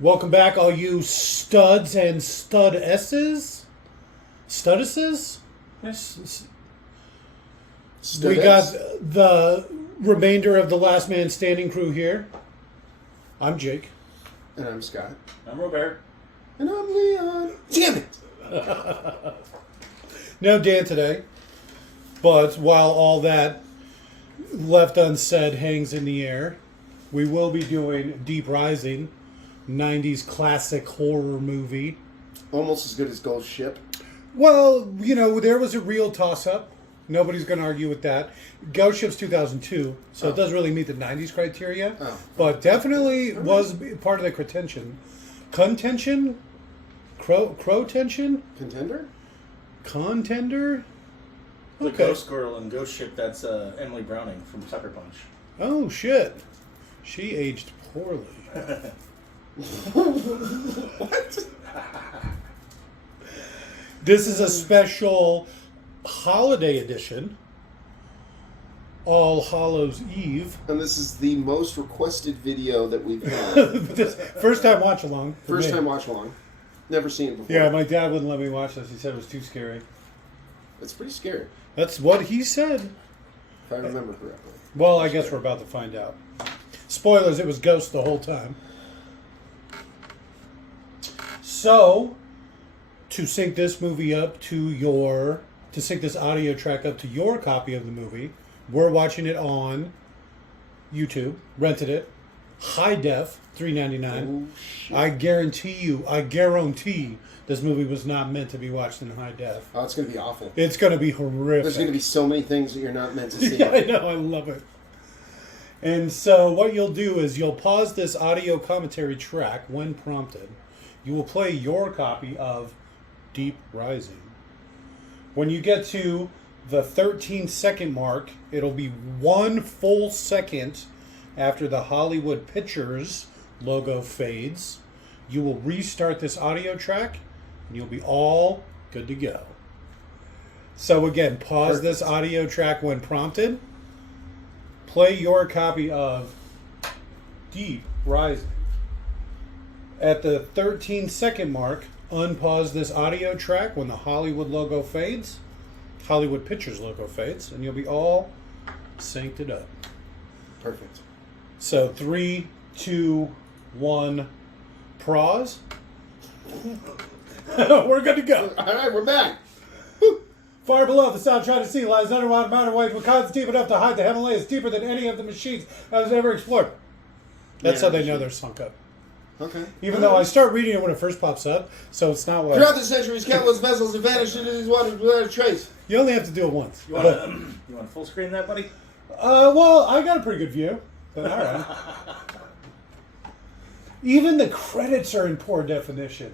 Welcome back, all you studs and studesses. Studesses? Yes. We got the remainder of the Last Man Standing crew here. I'm Jake. And I'm Scott. I'm Robert. And I'm Leon. Damn it! No Dan today. But while all that left unsaid hangs in the air, we will be doing Deep Rising, 90s classic horror movie. Almost as good as Ghost Ship. Well, you know, there was a real toss-up. Nobody's going to argue with that. Ghost Ship's 2002, so it doesn't really meet the 90s criteria. But definitely was part of the contention. Contention? Crow-tension? Contender? Contender? The Okay. Ghost Girl and Ghost Ship, that's Emily Browning from Sucker Punch. Oh, shit. She aged poorly. What? This is a special holiday edition. All Hallows Eve. And this is the most requested video that we've had. First time watch along. First time watch along. Never seen it before. Yeah, my dad wouldn't let me watch this. He said it was too scary. It's pretty scary, That's what he said. if I remember correctly. Well, I guess we're about to find out. Spoilers, it was Ghost the whole time. So, to sync this movie up to sync this audio track up to your copy of the movie, we're watching it on YouTube, rented it, high def, $3.99. Oh, shit. I guarantee this movie was not meant to be watched in high def. Oh, it's going to be awful. It's going to be horrific. There's going to be so many things that you're not meant to see. Yeah, I know. I love it. And so what you'll do is you'll pause this audio commentary track when prompted. You will play your copy of Deep Rising. When you get to the 13-second mark, it'll be 1 full second after the Hollywood Pictures logo fades. You will restart this audio track, and you'll be all good to go. So again, pause this audio track when prompted. Play your copy of Deep Rising. At the 13-second mark, unpause this audio track when the Hollywood logo fades. Hollywood Pictures logo fades, and you'll be all synced it up. Perfect. So 3, 2, 1, pause. We're good to go. All right, we're back. Far below, the south trying to sea lies underwater mountain waves with clouds deep enough to hide the Himalayas, deeper than any of the machines that was ever explored. That's Yeah, how they know they're sunk up. Okay. Even though I start reading it when it first pops up, so it's not like... Throughout the centuries, countless vessels have vanished into these waters without a trace. You only have to do it once. You want full screen that, buddy? Well, I got a pretty good view, but all right. Even the credits are in poor definition.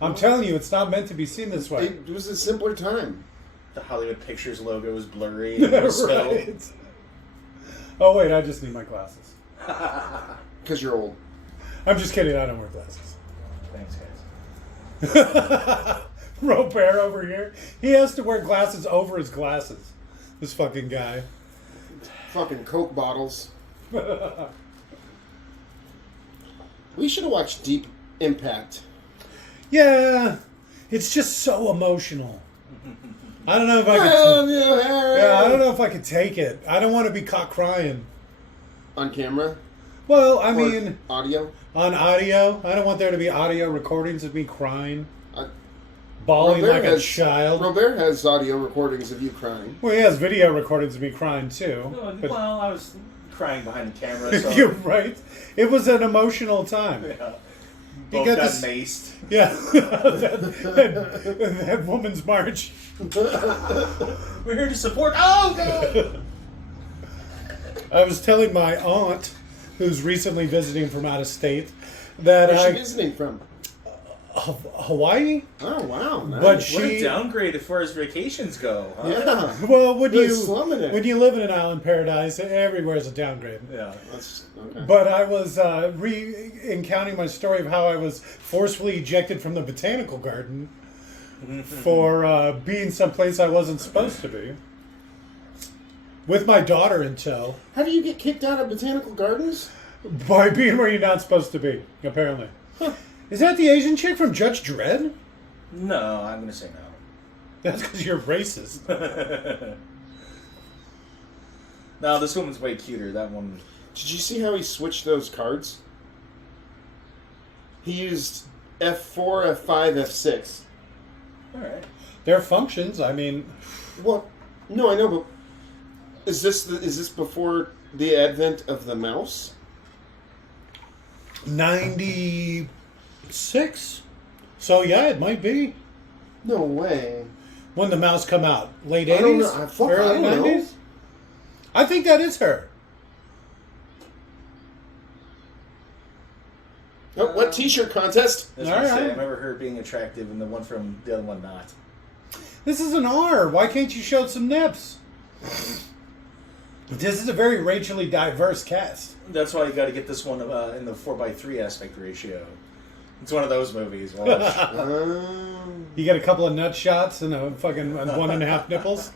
I'm telling you, it's not meant to be seen this way. It was a simpler time. The Hollywood Pictures logo is blurry and misspelled. Right. Oh, wait, I just need my glasses. Because you're old. I'm just kidding, I don't wear glasses. Thanks, guys. Robert over here, he has to wear glasses over his glasses. This fucking guy. Fucking Coke bottles. We should have watched Deep Impact. Yeah, it's just so emotional. I don't know if I I could. love you, Harry. Yeah, I don't know if I could take it. I don't want to be caught crying. On camera? Well, I Or mean, audio? on audio, I don't want there to be audio recordings of me crying, Uh, bawling Robert like a has- child. Robert has audio recordings of you crying. Well, he has video recordings of me crying too. But Well, I was crying behind the camera, so... you're right. It was an emotional time. Yeah. You Both got got this- maced. Yeah, that woman's march. We're here to support... Oh, God! I was telling my aunt, who's recently visiting from out of state, that Where's she visiting from? Hawaii. Oh, wow. Nice. But What a she, downgrade as far as vacations go. Huh? Yeah. well, Really slumming it. when you live in an island paradise, everywhere's a downgrade. Yeah. That's, okay. But I was recounting my story of how I was forcefully ejected from the botanical garden for being someplace I wasn't supposed to be. With my daughter in tow. How do you get kicked out of botanical gardens? By being where you're not supposed to be, apparently. Is that the Asian chick from Judge Dredd? No, I'm gonna say no. That's because you're racist. No, this woman's way cuter. That one. Did you see how he switched those cards? He used F4, F5, F6. All right. They're functions. I mean, Well, no, I know, but is this before the advent of the mouse? 96. So yeah, it might be No way. when the mouse come out. Late I don't 80s, know. Fuck, I early don't know. 90s. I think that is her. Oh, what T-shirt contest? That's All what I say. right. I remember her being attractive, and the one from the other one not. This is an R. Why can't you show some nips? This is a very racially diverse cast. That's why you got to get this one in the 4:3 aspect ratio. It's one of those movies. Watch. You get a couple of nut shots and a fucking 1.5 nipples.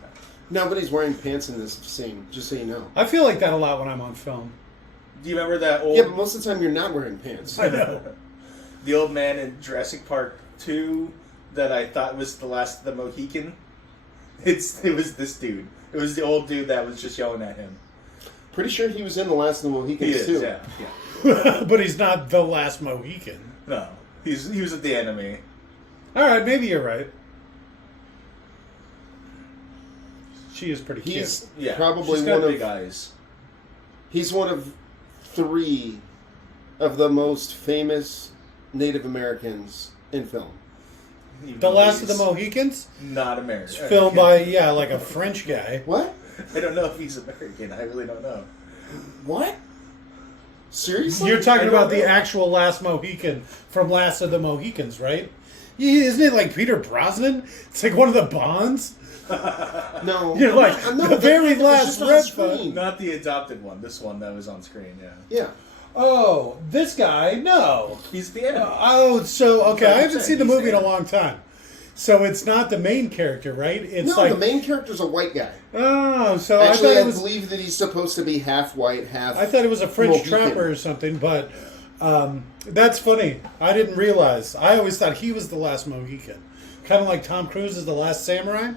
Nobody's wearing pants in this scene, just so you know. I feel like that a lot when I'm on film. Do you remember that old? Yeah, but most of the time you're not wearing pants. I know. The old man in Jurassic Park 2 that I thought was the last of the Mohican. It was this dude. It was the old dude that was just yelling at him. Pretty sure he was in The Last of the Mohicans, He is, too. yeah. But he's not the last Mohican. No, he was at the enemy. All right, maybe you're right. She is pretty He's cute. Yeah, probably she's got one big of eyes. he's one of 3 of the most famous Native Americans in film. Even The though Last of the he's Mohicans, Not American. filmed by like a French guy. What? I don't know if he's American. I really don't know. What? Seriously? You're talking I don't about the know. actual Last Mohican from Last of the Mohicans, right? Yeah, isn't it like Peter Brosnan? It's like one of the Bonds. No. You're like, No, the very it was last just on Red screen. Not the adopted one. This one that was on screen. Yeah, Yeah. Oh, this guy? No. he's the enemy. Oh, so okay. That's what I I'm haven't saying, seen the he's movie in a the- long time. So it's not the main character, right? It's No, like the main character's a white guy. oh, so Actually, I thought I it was. believe that he's supposed to be half white, half... I thought it was a French Mohican. trapper or something, but that's funny. I didn't realize. I always thought he was the last Mohican, kind of like Tom Cruise is the last samurai.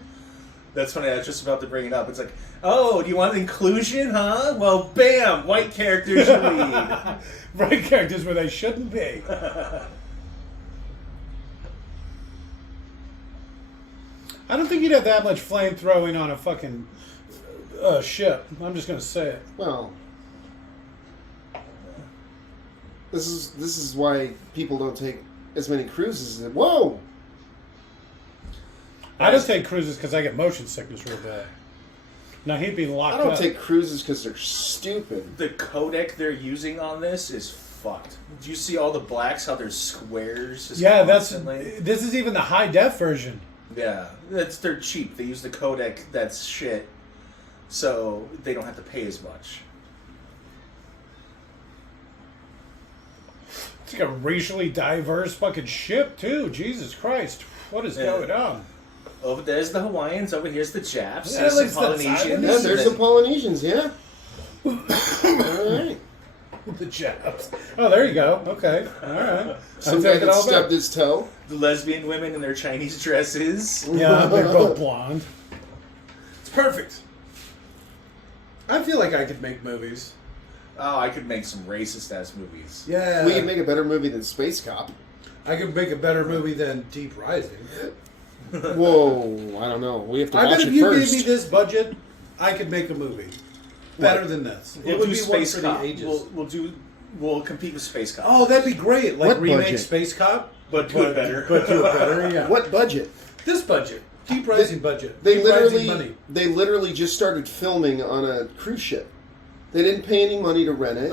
That's funny. I was just about to bring it up. It's like, oh, do you want inclusion, huh? Well, bam, white characters lead. Right characters where they shouldn't be. I don't think you'd have that much flame throwing on a fucking ship. I'm just gonna say it. Well... This is why people don't take as many cruises. Whoa! I don't take cruises because I get motion sickness real bad. Now he'd be locked I don't up. take cruises because they're stupid. The codec they're using on this is fucked. Do you see all the blacks? How there's squares? Just Yeah, constantly? this is even the high def version. Yeah, they're cheap. They use the codec that's shit, so they don't have to pay as much. It's like a racially diverse fucking ship too. Jesus Christ, what is Yeah. going on? Over there's the Hawaiians. Over here's the Japs. Yeah, There's like some the Polynesians. Thailanders. Yeah, there's and some then- Polynesians, yeah. Alright. The Japs. Oh, there you go. Okay, all right. Some I'll guy take it that all stubbed back. his toe. the lesbian women in their Chinese dresses. Yeah, they're both blonde. It's perfect. I feel like I could make movies. Oh, I could make some racist ass movies. Yeah. We can make a better movie than Space Cop. I could make a better movie than Deep Rising. Whoa, I don't know. We have to I watch bet if it you first. gave me this budget, I could make a movie better than this. We'll it would do be Space one for Cop. the ages. We'll compete with Space Cop. Oh, that'd be great! Like What remake budget? Space Cop, But do it better. But do it better. Yeah. What budget? This budget, Deep Rising budget. They Deep Rising literally, money. they literally just started filming on a cruise ship. They didn't pay any money to rent it.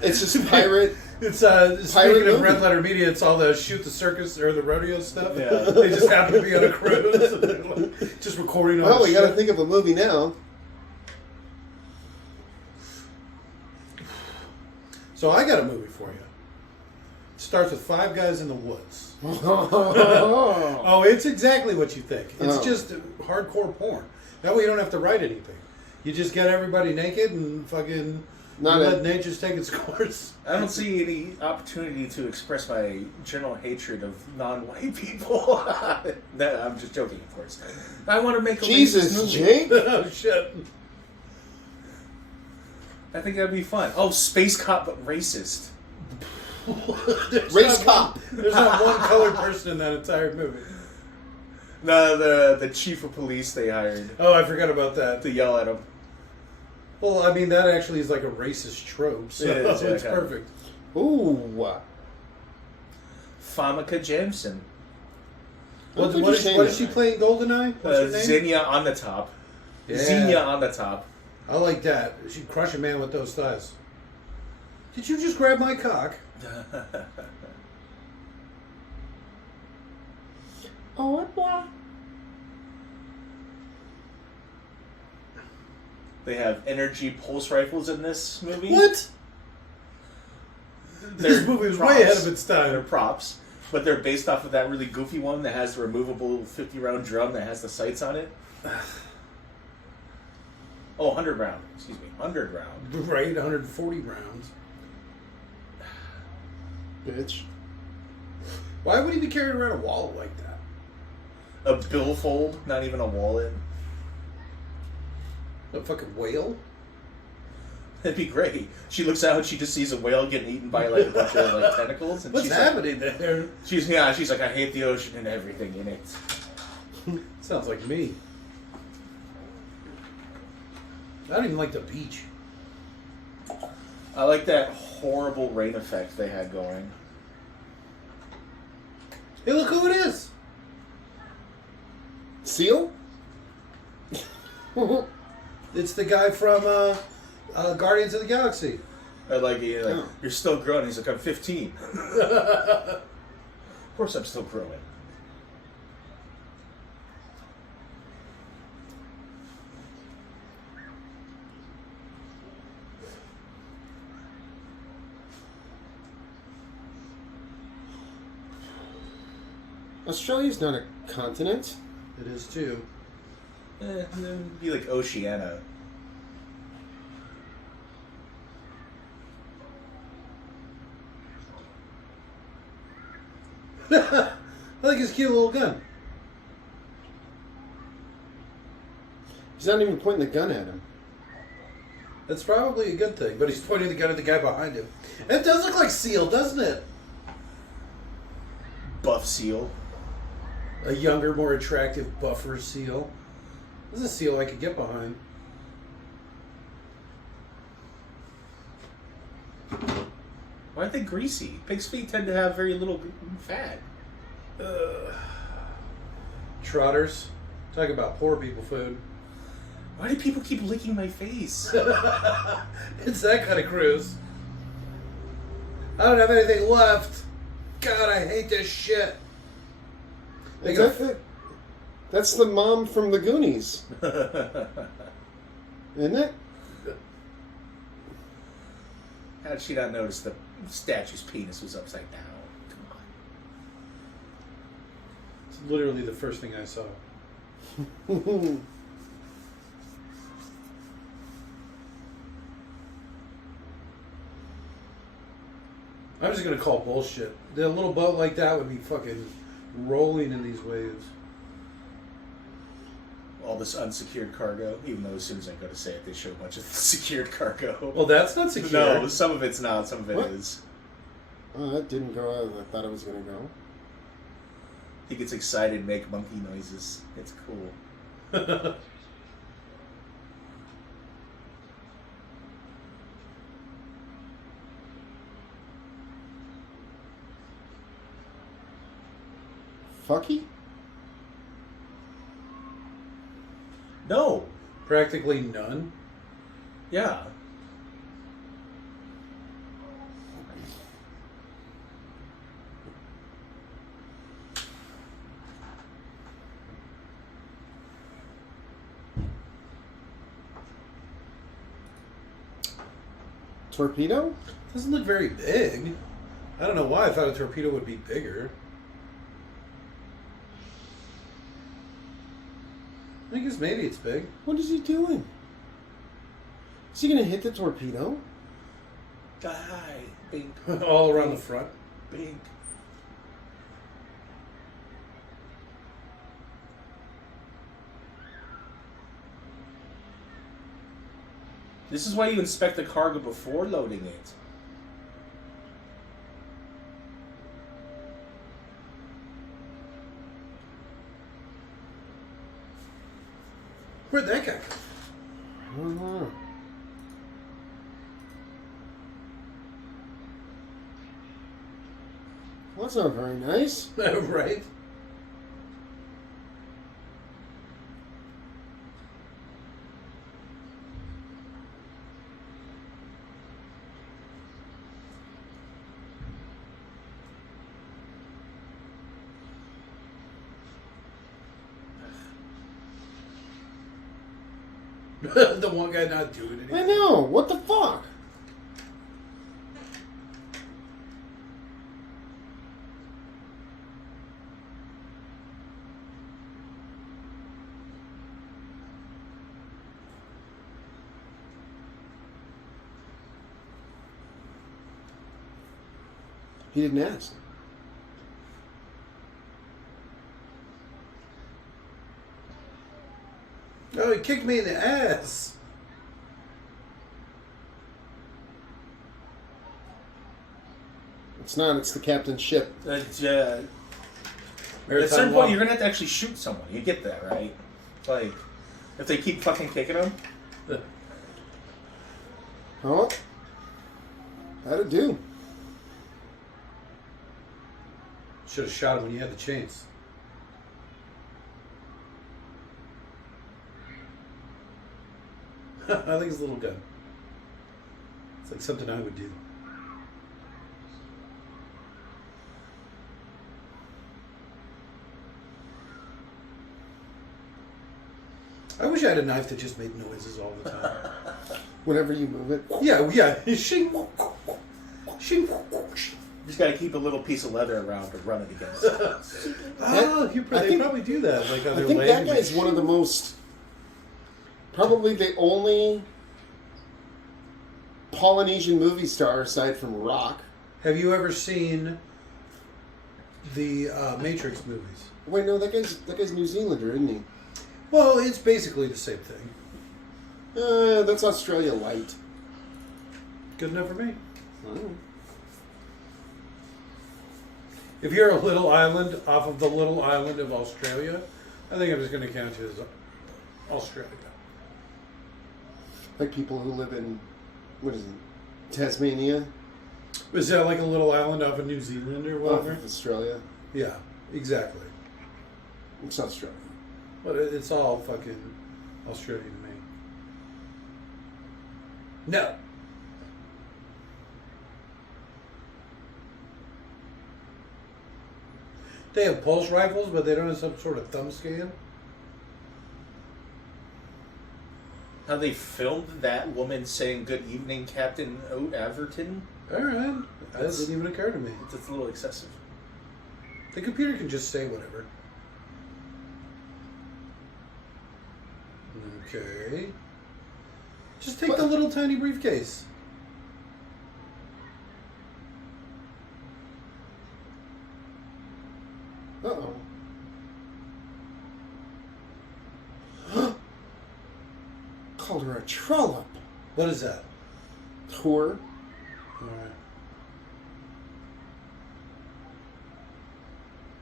It's just pirate. It's Pirate speaking of movie. Red Letter Media, it's all the shoot the circus or the rodeo stuff. Yeah. They just happen to be on a cruise, and they're like, just recording on. Oh, we a got to ship. think of a movie now. So I got a movie for you. It starts with 5 guys in the woods. Oh, Oh, it's exactly what you think. It's Oh. just hardcore porn. That way you don't have to write anything. You just get everybody naked and fucking Not let a, nature take its course. I don't see any opportunity to express my general hatred of non-white people. No, I'm just joking, of course. I want to make a racist Jesus, movie. Jake. Oh shit! I think that'd be fun. Oh, space cop but racist. There's Race not cop. One, there's not one colored person in that entire movie. No, the chief of police they hired Oh, I forgot about that. to yell at him. Well, I mean, that actually is like a racist trope, so It is, yeah, it's kind of. perfect. Ooh. Famke Janssen. What would What you is, say what that? is she playing? GoldenEye? What's her name? Xenia on the top. Yeah. Xenia on the top. I like that. She'd crush a man with those thighs. Did you just grab my cock? Oh, boy. They have energy pulse rifles in this movie. What? They're This movie was props. way ahead of its They're time. props, but they're based off of that really goofy one that has the removable 50-round drum that has the sights on it. Oh, 100 round. Excuse me, 100 round. Right, 140 rounds. Bitch. Why would he be carrying around a wallet like that? A billfold, not even a wallet. A fucking whale? That'd be great. She looks out and she just sees a whale getting eaten by like a bunch of like tentacles, and What's she's happening there? like, she's like, I hate the ocean and everything in it. Sounds like me. I don't even like the beach. I like that horrible rain effect they had going. Hey, look who it is! Seal? It's the guy from Guardians of the Galaxy. I like, Oh. you're still growing. He's like, I'm 15. Of course I'm still growing. Australia's not a continent. It is too. It'd be like Oceania. I like his cute little gun. He's not even pointing the gun at him. That's probably a good thing, but he's pointing the gun at the guy behind him. It does look like Seal, doesn't it? Buff seal. A younger, more attractive, buffer Seal. This is a Seal I could get behind. Why aren't they greasy? Pig's feet tend to have very little fat. Trotters. Talk about poor people food. Why do people keep licking my face? It's that kind of cruise. I don't have anything left. God, I hate this shit. They Is go- that that's the mom from the Goonies, isn't it? How did she not notice the statue's penis was upside down? Come on. It's literally the first thing I saw. I'm just gonna call bullshit. The little boat like that would be fucking rolling in these waves. All this unsecured cargo, even though as soon as I go to say it, they show a bunch of secured cargo. Well, that's not secure. No, some of it's not, some of it is. What? Oh, that didn't go as I thought it was going to go. He gets excited, make monkey noises. It's cool. Fucky? No. Practically none. Yeah. Torpedo? Doesn't look very big. I don't know why I thought a torpedo would be bigger. I guess maybe it's big. What is he doing? Is he going to hit the torpedo? Die. Bink. All around the front. Bink. This is why you inspect the cargo before loading it. Where'd that guy come I don't know. Well, that's not very nice. from? Right? The one guy not doing anything. I know. What the fuck? He didn't ask. Oh, he kicked me in the ass. It's not. It's the captain's ship. At Maritime some law. point, you're gonna have to actually shoot someone. You get that, right? Like, if they keep fucking kicking them. Huh? How'd it do? Should have shot him when you had the chance. I think it's a little gun. It's like something I would do. I wish I had a knife that just made noises all the time. Whenever you move it. yeah. Shing. Shing. You just gotta keep a little piece of leather around to run it against. Oh, I they probably do that. Like on I their think leg. that guy's one of the most, probably the only Polynesian movie star aside from Rock. Have you ever seen the Matrix movies? Wait, no, that guy's New Zealander, isn't he? Well, it's basically the same thing. That's Australia light. Good enough for me. Oh. If you're a little island off of the little island of Australia, I think I'm just going to count you as Australia. Like people who live in, what is it, Tasmania? Is that like a little island off of New Zealand or Off whatever? of Australia. Yeah, exactly. It's Australia. But it's all fucking Australia to me. No. They have pulse rifles, but they don't have some sort of thumb scan. How they filmed that woman saying "Good evening, Captain Overton." All right. That didn't even occur to me. It's a little excessive. The computer can just say whatever. Okay. Just take the little tiny briefcase. Uh-oh. Called her a trollop. What is that? Whore. Alright.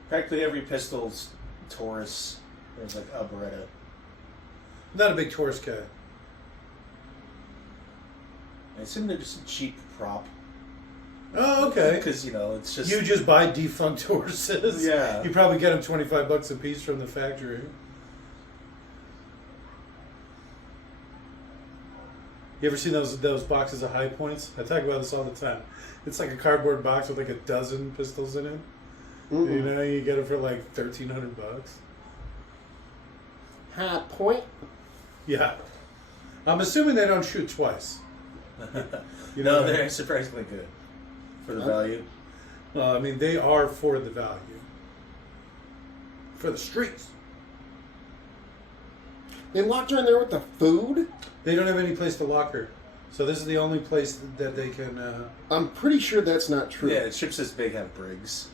Practically every pistol's Taurus. There's like a Beretta. Not a big Taurus guy. I assume they're just a cheap prop. Oh, okay. Because, you know, it's just... You just buy defunct horses. Yeah. You probably get them $25 a piece from the factory. You ever seen those boxes of high points? I talk about this all the time. It's like a cardboard box with like a dozen pistols in it. Mm-mm. You know, you get it for like $1,300. High point. Yeah. I'm assuming they don't shoot twice. You know, No, they're surprisingly good for the value. Well, I mean, they are for the value. For the streets. They locked her in there with the food? They don't have any place to lock her. So this is the only place that they can. I'm pretty sure that's not true. Yeah, ships this big have brigs.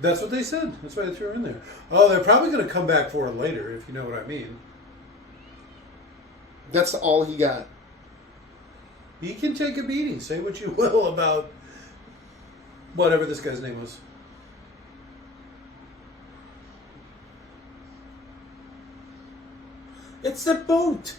That's what they said. That's why they threw her in there. Oh, they're probably going to come back for her later, if you know what I mean. That's all he got. He can take a beating. Say what you will about whatever this guy's name was. It's the boat.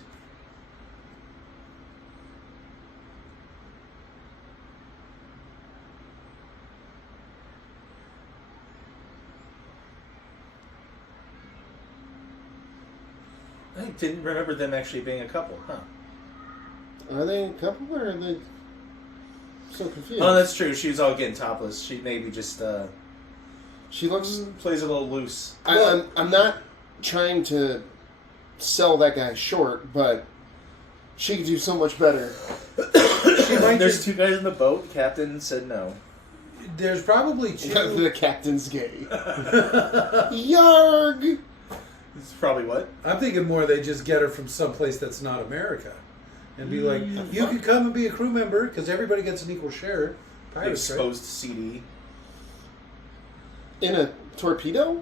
I didn't remember them actually being a couple, huh? Are they a couple or are they so confused? Oh, that's true. She was all getting topless. She maybe just She looks. plays a little loose. I'm not trying to sell that guy short, but she could do so much better. There's two guys in the boat. The captain said no. There's probably two. The captain's gay. Yarg! It's probably what? I'm thinking more they just get her from someplace that's not America. And be like, you can come and be a crew member, because everybody gets an equal share. Pirates, right? Exposed CD. In a torpedo?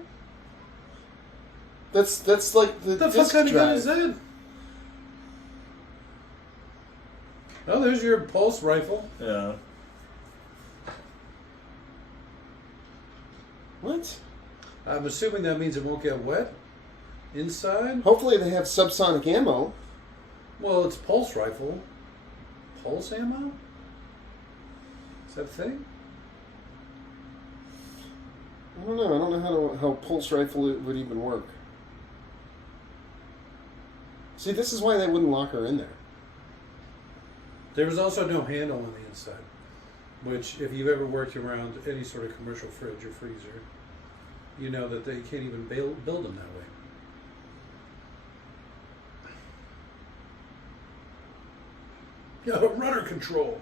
That's like the What the fuck disc kind of gun drive. is that? Oh, there's your pulse rifle. Yeah. What? I'm assuming that means it won't get wet inside. Hopefully they have subsonic ammo. Well, it's pulse rifle. Pulse ammo? Is that a thing? I don't know. I don't know how pulse rifle would even work. See, this is why they wouldn't lock her in there. There was also no handle on the inside, which, if you've ever worked around any sort of commercial fridge or freezer, you know that they can't even build them that way. Rudder control.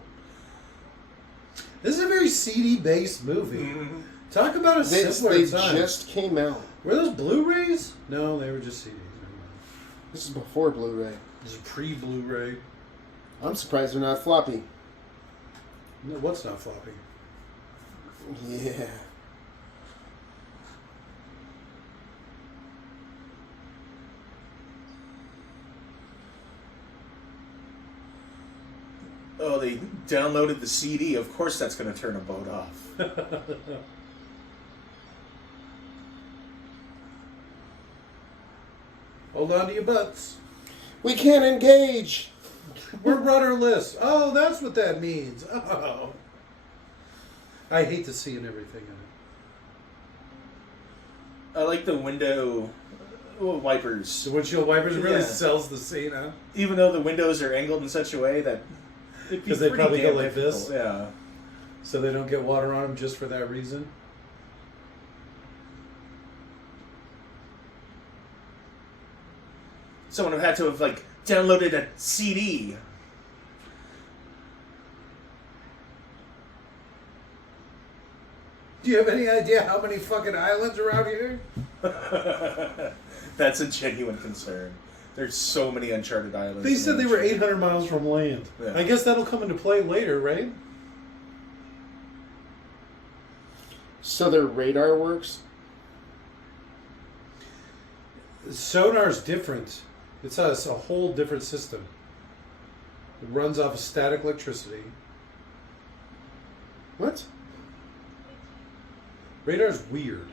This is a very CD-based movie. Mm-hmm. Talk about a They simpler time. just came out. Were those Blu-rays? No, they were just CDs. Never mind. This is before Blu-ray. This is pre-Blu-ray. I'm surprised they're not floppy. No, what's not floppy? Yeah. Oh, they downloaded the CD. Of course that's going to turn a boat off. Hold on to your butts. We can't engage. We're rudderless. Oh, that's what that means. Oh. I hate the sea and everything in it. I like the window wipers. The windshield wipers really Yeah. sells the scene, huh? Even though the windows are angled in such a way that... Because they probably go like this? Yeah. So they don't get water on them just for that reason? Someone would have had to have, like, downloaded a CD. Do you have any idea how many fucking islands are out here? That's a genuine concern. There's so many uncharted islands. They in said the they were ocean. 800 miles from land. Yeah. I guess that'll come into play later, right? So their radar works? Sonar's different. It's a whole different system. It runs off of static electricity. What? Radar's weird.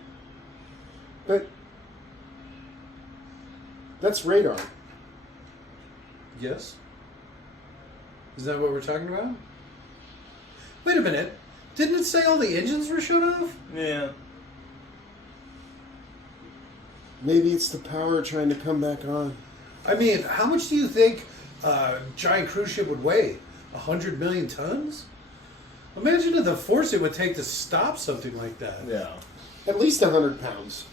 But that's radar. Yes? Is that what we're talking about? Wait a minute. Didn't it say all the engines were shut off? Yeah. Maybe it's the power trying to come back on. I mean, how much do you think a giant cruise ship would weigh? 100 million tons? Imagine the force it would take to stop something like that. Yeah. At least 100 pounds.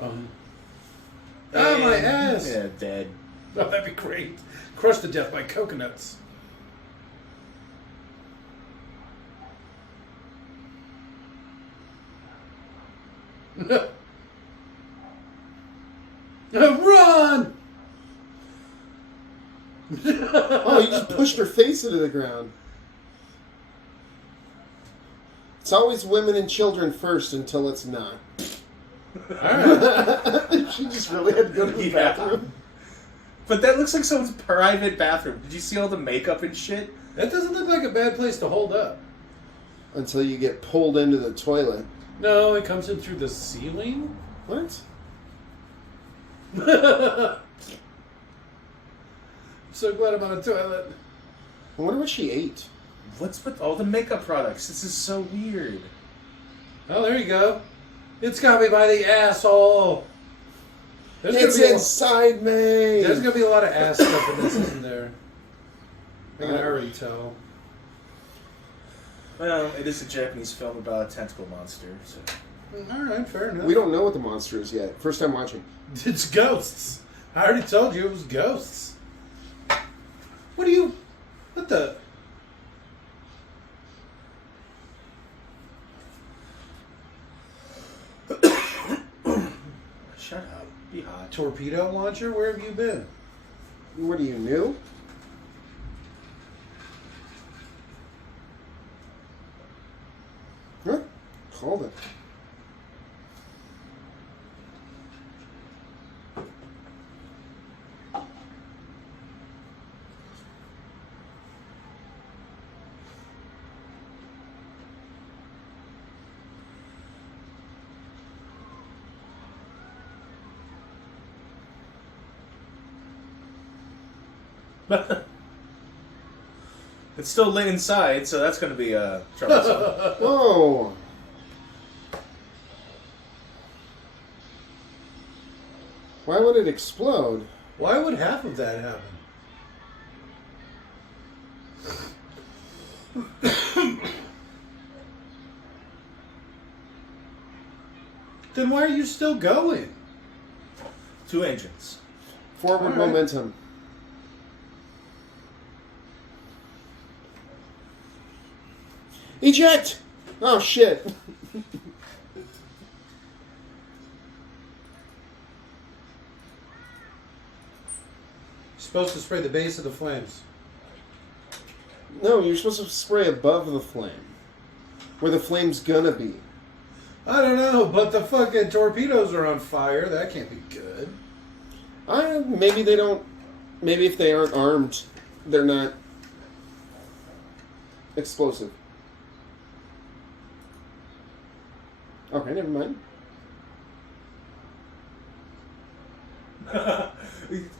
Ah, my ass! Yeah, dead. Oh, that'd be great. Crushed to death by coconuts. Run! Oh, he just pushed her face into the ground. It's always women and children first until it's not. Alright. She just really had to go to the bathroom. But that looks like someone's private bathroom. Did you see all the makeup and shit? That doesn't look like a bad place to hold up. Until you get pulled into the toilet. No, it comes in through the ceiling? What? I'm so glad I'm on a toilet. I wonder what she ate. What's with all the makeup products? This is so weird. Oh, there you go. It's got me by the asshole. It's inside me. There's going to be a lot of ass stuff in this, isn't there? I can already tell. Well, it is a Japanese film about a tentacle monster, so... Alright, fair enough. We don't know what the monster is yet. First time watching. It's ghosts. I already told you it was ghosts. What the... Shut up. Be hot. Torpedo launcher? Where have you been? What are you, new? Huh? Called it. It's still lit inside, so that's going to be troublesome. Whoa. Why would it explode? Why would half of that happen? Then why are you still going? 2 engines. Forward All right. momentum. Eject! Oh shit. Supposed to spray the base of the flames. No, you're supposed to spray above the flame. Where the flame's gonna be. I don't know, but the fucking torpedoes are on fire. That can't be good. Maybe they don't... Maybe if they aren't armed, they're not explosive. Okay, never mind.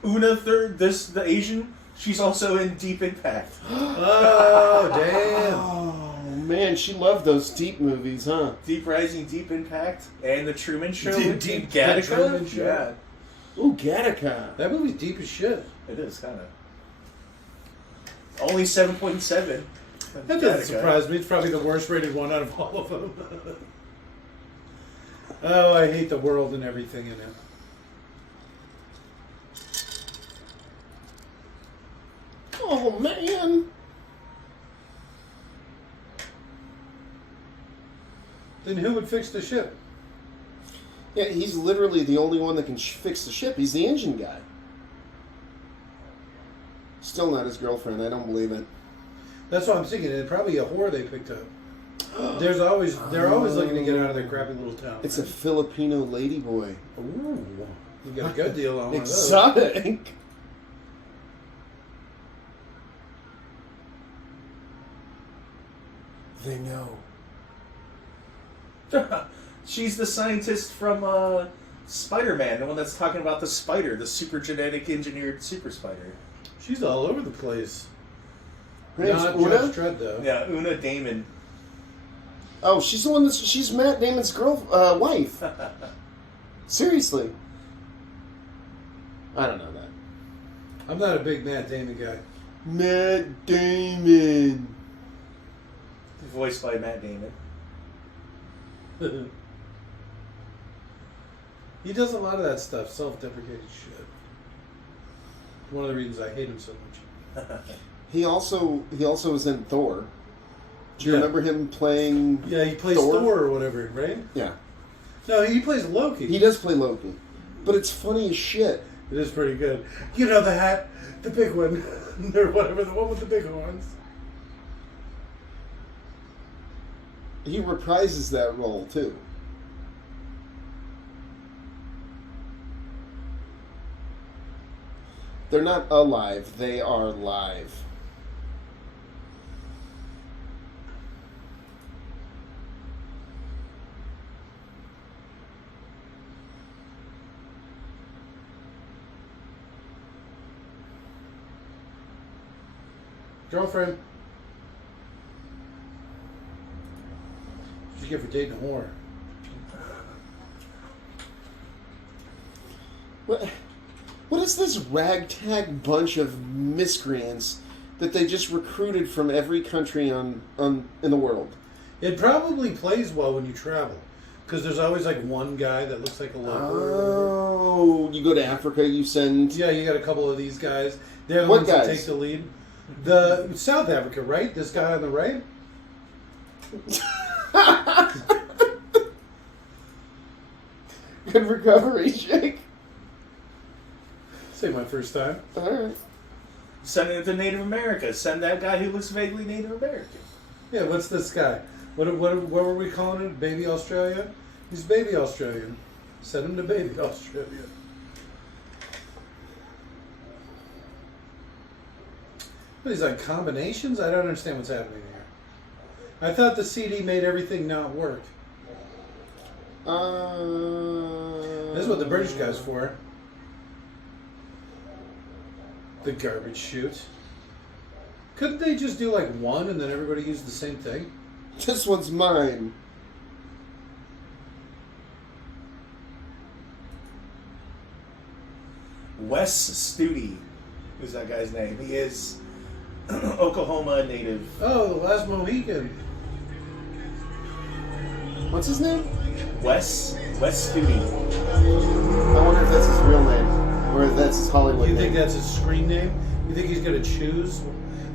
Una Third, the Asian, she's also in Deep Impact. Oh, damn. Oh, man, she loved those deep movies, huh? Deep Rising, Deep Impact, and The Truman Show. Deep Gattaca? Truman Show. Yeah, Ooh, Gattaca. That movie's deep as shit. it is, kind of. Only 7.7. That doesn't surprise me. It's probably the worst rated one out of all of them. Oh, I hate the world and everything in it. Oh, man. Then who would fix the ship? Yeah, he's literally the only one that can fix the ship. He's the engine guy. Still not his girlfriend. I don't believe it. That's what I'm thinking. It's probably a whore they picked up. They're always looking to get out of their crappy little town. It's a Filipino ladyboy. Ooh, you got a good deal on one of those. Exotic. They know. She's the scientist from Spider-Man, the one that's talking about the spider, the super genetic engineered super spider. She's all over the place. Her name's Not Una? Judge Dredd, though. Yeah, Una Damon. Oh, she's the one she's Matt Damon's wife. Seriously. I don't know that. I'm not a big Matt Damon guy. Matt Damon. Voiced by Matt Damon. He does a lot of that stuff, self-deprecating shit. One of the reasons I hate him so much. He also was in Thor. Do you Yeah. remember him playing? Yeah, he plays Thor? Thor or whatever, right? Yeah. No, he plays Loki. He does play Loki. But it's funny as shit. It is pretty good. You know the hat, the big one, or whatever, the one with the big horns. He reprises that role too. They're not alive, they are live. Girlfriend. What'd you get for dating a whore? What is this ragtag bunch of miscreants that they just recruited from every country in the world? It probably plays well when you travel. Because there's always like one guy that looks like a local. Oh, you go to Africa, you send... Yeah, you got a couple of these guys. They're the What ones that guys? take the lead. The South Africa, right? This guy on the right? Good recovery, Jake. Say my first time. Alright. Send it to Native America. Send that guy who looks vaguely Native American. Yeah, what's this guy? What were we calling it? Baby Australia? He's Baby Australian. Send him to Baby Australia. What is that, combinations? I don't understand what's happening here. I thought the CD made everything not work. This is what the British guy's for. The garbage chute. Couldn't they just do like one and then everybody use the same thing? This one's mine. Wes Studi is that guy's name. He is Oklahoma native. Oh, the last Mohican. What's his name? Wes Studi. I wonder if that's his real name. Or if that's his Hollywood You name. think that's his screen name? You think he's going to choose?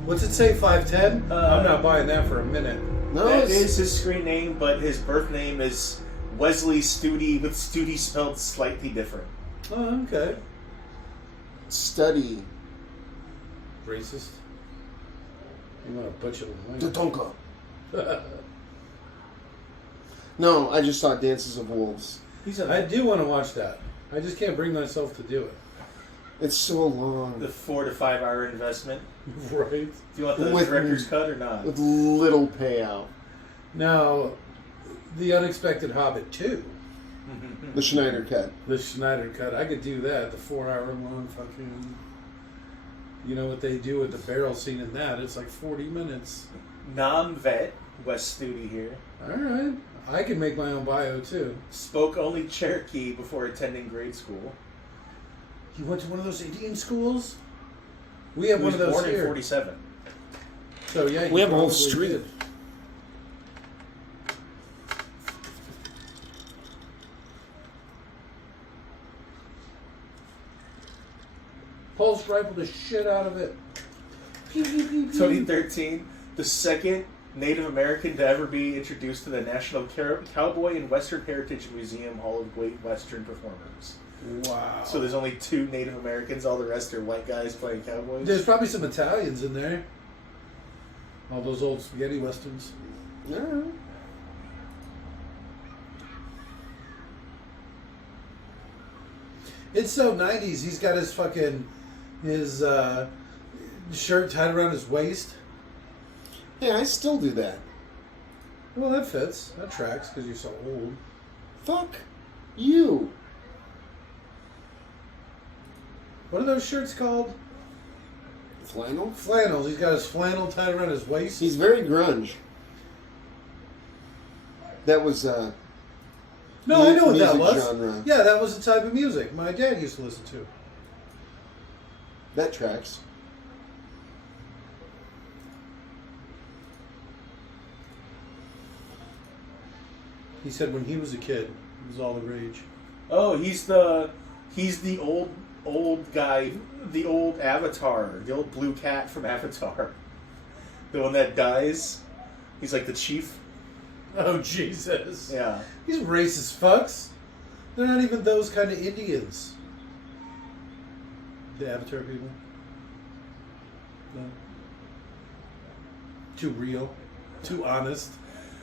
What's it say, 5'10"? I'm not buying that for a minute. No, That it's- is his screen name, but his birth name is Wesley Studi, with Studi spelled slightly different. Oh, okay. Study. Racist. You want to butcher the Tatonka. No, I just saw Dances of Wolves. I do want to watch that. I just can't bring myself to do it. It's so long. The 4 to 5 hour investment. Right. Do you want the With- director's cut or not? With little payout. Now, The Unexpected Hobbit 2. The Schneider cut. The Schneider cut. I could do that. The 4-hour-long fucking... You know what they do with the barrel scene in that? It's like 40 minutes. Non-vet, Wes Studi here. Alright. I can make my own bio, too. Spoke only Cherokee before attending grade school. You went to one of those Indian schools? We have He one was of those born in here. 47. So yeah, you We have a whole probably street. did. Pulse rifled the shit out of it. Pew, pew, pew, pew. 2013, the second Native American to ever be introduced to the National Cowboy and Western Heritage Museum Hall of Great Western Performers. Wow. So there's only 2 Native Americans. All the rest are white guys playing cowboys. There's probably some Italians in there. All those old spaghetti westerns. Yeah. It's so 90s. He's got his fucking his shirt tied around his waist. Yeah, I still do that. Well, that fits. That tracks because you're so old. Fuck you. What are those shirts called? Flannel? Flannels. He's got his flannel tied around his waist. He's very grunge. That was, No, I know what that music was. genre. Yeah, that was the type of music my dad used to listen to. That tracks. He said when he was a kid, it was all the rage. Oh, he's the old guy, the old Avatar, the old blue cat from Avatar. The one that dies. He's like the chief. Oh, Jesus. Yeah. These racist fucks. They're not even those kind of Indians. The Avatar people? No. Too real. Too honest.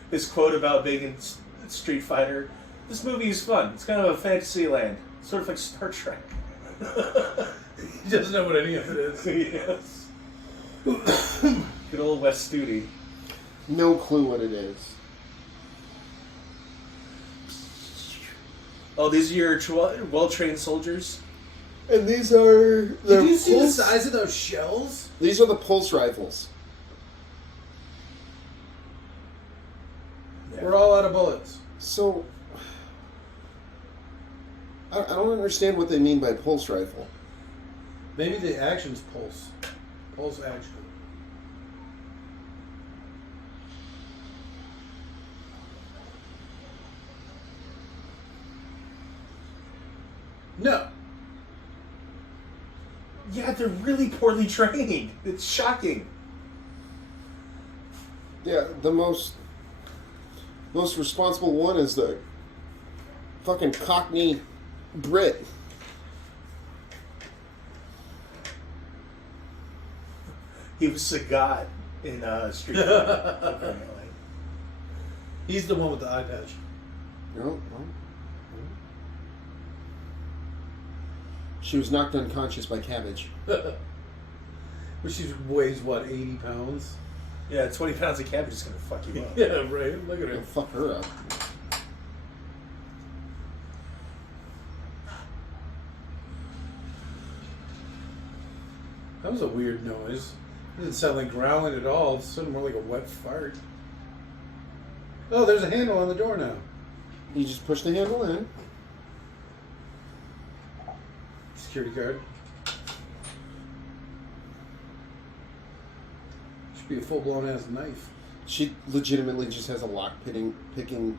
His quote about being in Street Fighter. This movie is fun. It's kind of a fantasy land. Sort of like Star Trek. He doesn't know what any of it is. Yes. Good old West Studi. No clue what it is. Oh, these are your well-trained soldiers? And these are Did you see the size of those shells? These are the pulse rifles. Yeah. We're all out of bullets. So, I don't understand what they mean by pulse rifle. Maybe the action's pulse. Pulse action. No. Yeah, they're really poorly trained. It's shocking. Yeah, the most responsible one is the fucking Cockney Brit. He was Sagat in Street Fighter. Apparently. He's the one with the eye patch. No. She was knocked unconscious by cabbage. But she weighs, what, 80 pounds? Yeah, 20 pounds of cabbage is going to fuck you up. Yeah, right. Look at her. It'll fuck her up. That was a weird noise. It didn't sound like growling at all. It sounded more like a wet fart. Oh, there's a handle on the door now. You just push the handle in. Security card. Should be a full-blown ass knife. She legitimately just has a lock picking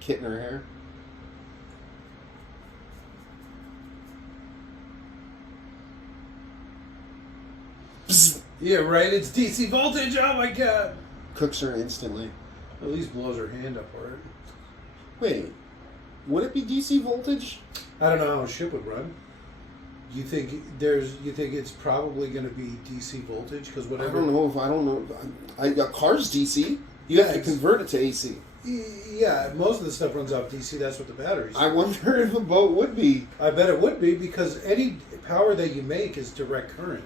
kit in her hair. Psst. Yeah, right. It's DC voltage. Oh my god. Cooks her instantly. At least blows her hand up for it. Wait, would it be DC voltage? I don't know how a ship would run. You think it's probably going to be DC voltage because I whatever. don't know. I got car's DC. You have to Yes. convert it to AC. Yeah, most of the stuff runs off DC. That's what the batteries. I wonder if a boat would be. I bet it would be because any power that you make is direct current.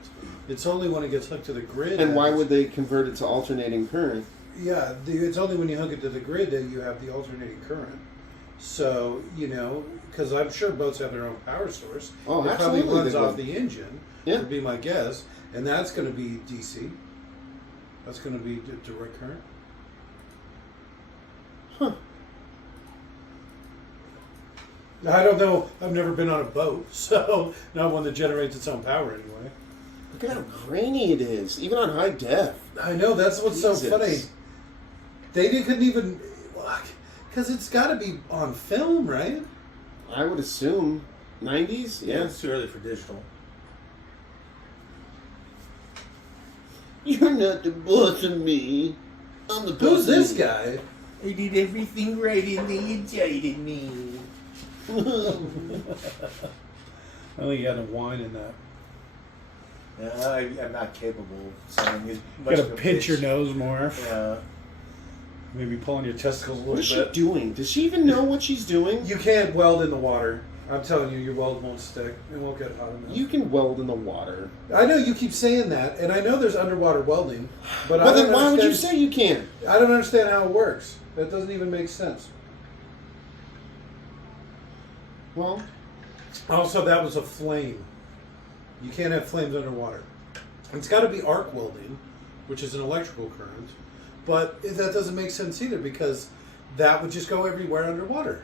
It's only when it gets hooked to the grid. And why that- would they convert it to alternating current? Yeah, it's only when you hook it to the grid that you have the alternating current. So, because I'm sure boats have their own power source. Oh, it probably absolutely runs they off would. the engine, Yeah. would be my guess. And that's going to be DC. That's going to be direct current. Huh. I don't know. I've never been on a boat, so not one that generates its own power anyway. Look at how grainy it is, even on high def. I know, that's what's so Jesus. funny. Couldn't even... Because it's got to be on film, right? I would assume 90s. Yeah, Yeah. it's too early for digital. You're not the boss of me. I'm the boss. Who's of this you. guy? I did everything right and they indicted me. I think you had a whine in that. I'm not capable of sounding as much Gotta of a pinch your bitch. nose more. Yeah. Maybe pulling your testicles a little What is she bit. doing? Does she even know what she's doing? You can't weld in the water. I'm telling you, your weld won't stick. It won't get hot enough. You can weld in the water. I know you keep saying that, and I know there's underwater welding, but Well, I don't then why would you understand- say you can't? I don't understand how it works. That doesn't even make sense. Well, Also, that was a flame. You can't have flames underwater. It's got to be arc welding, which is an electrical current, but that doesn't make sense either because that would just go everywhere underwater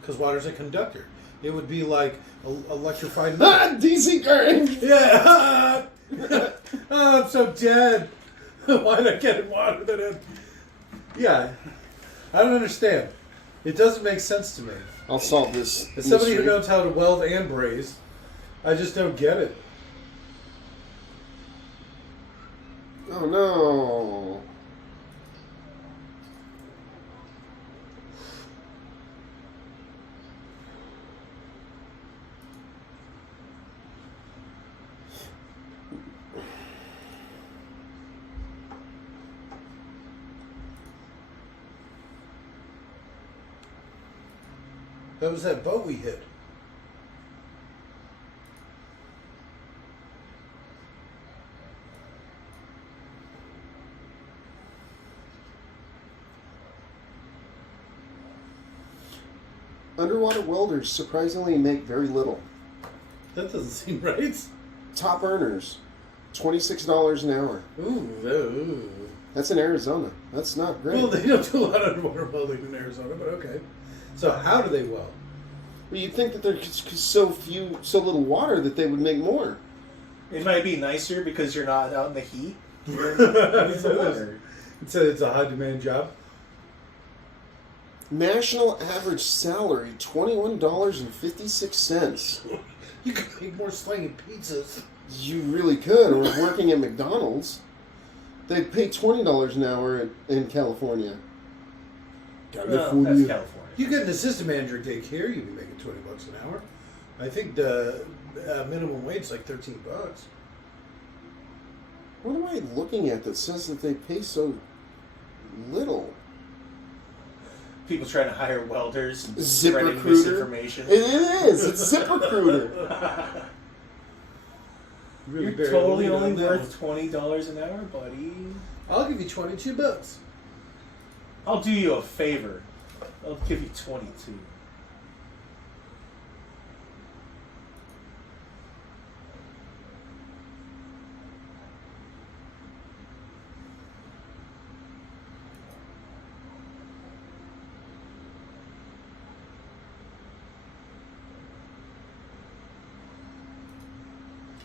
because water's a conductor. It would be like electrified. DC current. Yeah. Oh, I'm so dead. Why did I get in water that had... Yeah. I don't understand. It doesn't make sense to me. I'll solve this. As somebody who mystery. knows how to weld and braze, I just don't get it. Oh no. That was that boat we hit. Underwater welders surprisingly make very little. That doesn't seem right. Top earners, $26 an hour. Ooh. That's in Arizona. That's not great. Well, they don't do a lot of underwater welding in Arizona, but okay. So how do they weld? Well, you'd think that there's so little water that they would make more. It might be nicer because you're not out in the heat. You're in the water. It said it's a high demand job. National average salary, $21.56. You could make more slinging pizzas. You really could, or working at McDonald's. They pay $20 an hour in California. That's California. You get an assistant manager gig here, you'd be making $20 an hour. I think the minimum wage is like $13. What am I looking at that says that they pay so little? People trying to hire welders, and ZipRecruiter? spreading misinformation. It is. It's ZipRecruiter. Really You're buried totally the lead only on that worth $20 an hour, buddy. I'll give you $22. I'll do you a favor. I'll give you 22.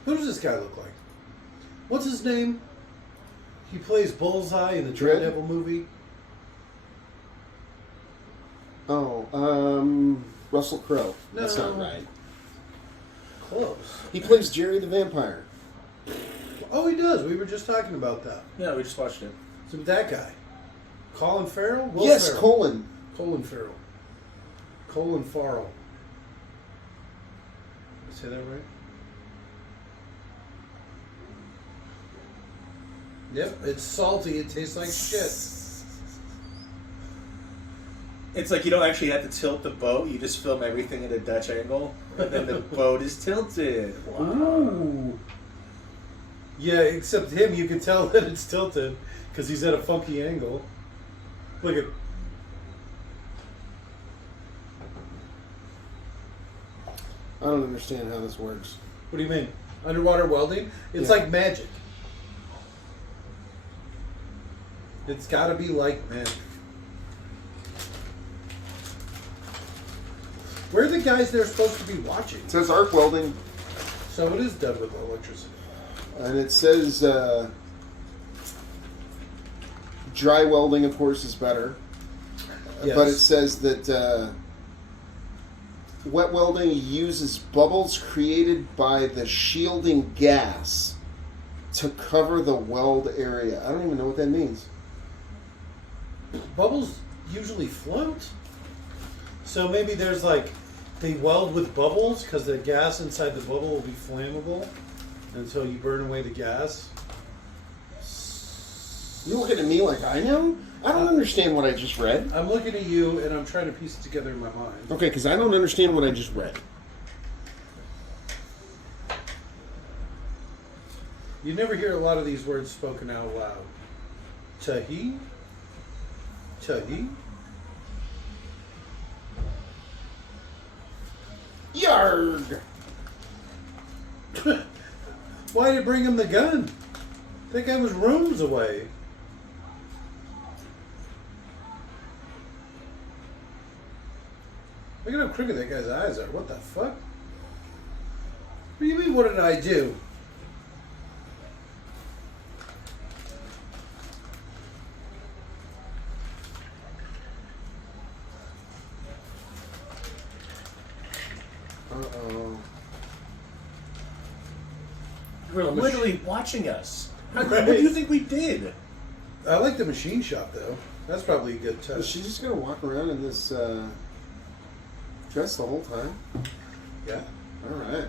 Who does this guy look like? What's his name? He plays Bullseye in the Dredd? Daredevil movie. Oh, Russell Crowe. That's No. not right. Close. He plays Jerry the Vampire. Oh, he does. We were just talking about that. Yeah, we just watched it. So that guy. Colin Farrell? Will Yes, Ferrell. Colin. Colin Farrell. Colin Farrell. Did I say that right? Yep, it's salty. It tastes like shit. It's like you don't actually have to tilt the boat. You just film everything at a Dutch angle, and then the boat is tilted. Wow. Ooh. Yeah, except him, you can tell that it's tilted because he's at a funky angle. Look at. I don't understand how this works. What do you mean? Underwater welding? It's Yeah. like magic. It's got to be like magic. Where are the guys they're supposed to be watching? It says arc welding, So it is done with electricity. and it says dry welding, of course, is better. Yes. But it says that wet welding uses bubbles created by the shielding gas to cover the weld area. I don't even know what that means. Bubbles usually float. So maybe there's like, they weld with bubbles because the gas inside the bubble will be flammable until you burn away the gas. You looking at me like I know? I don't understand what I just read. I'm looking at you and I'm trying to piece it together in my mind. Okay, because I don't understand what I just read. You never hear a lot of these words spoken out loud. Tahi? Tahi? Yarg! Why did you bring him the gun? That guy was rooms away. Look at how crooked that guy's eyes are. What the fuck? What do you mean, what did I do? Uh-oh. You were literally watching us. Right. What do you think we did? I like the machine shop, though. That's probably a good Is touch. she just gonna walk around in this dress the whole time? Yeah. Alright.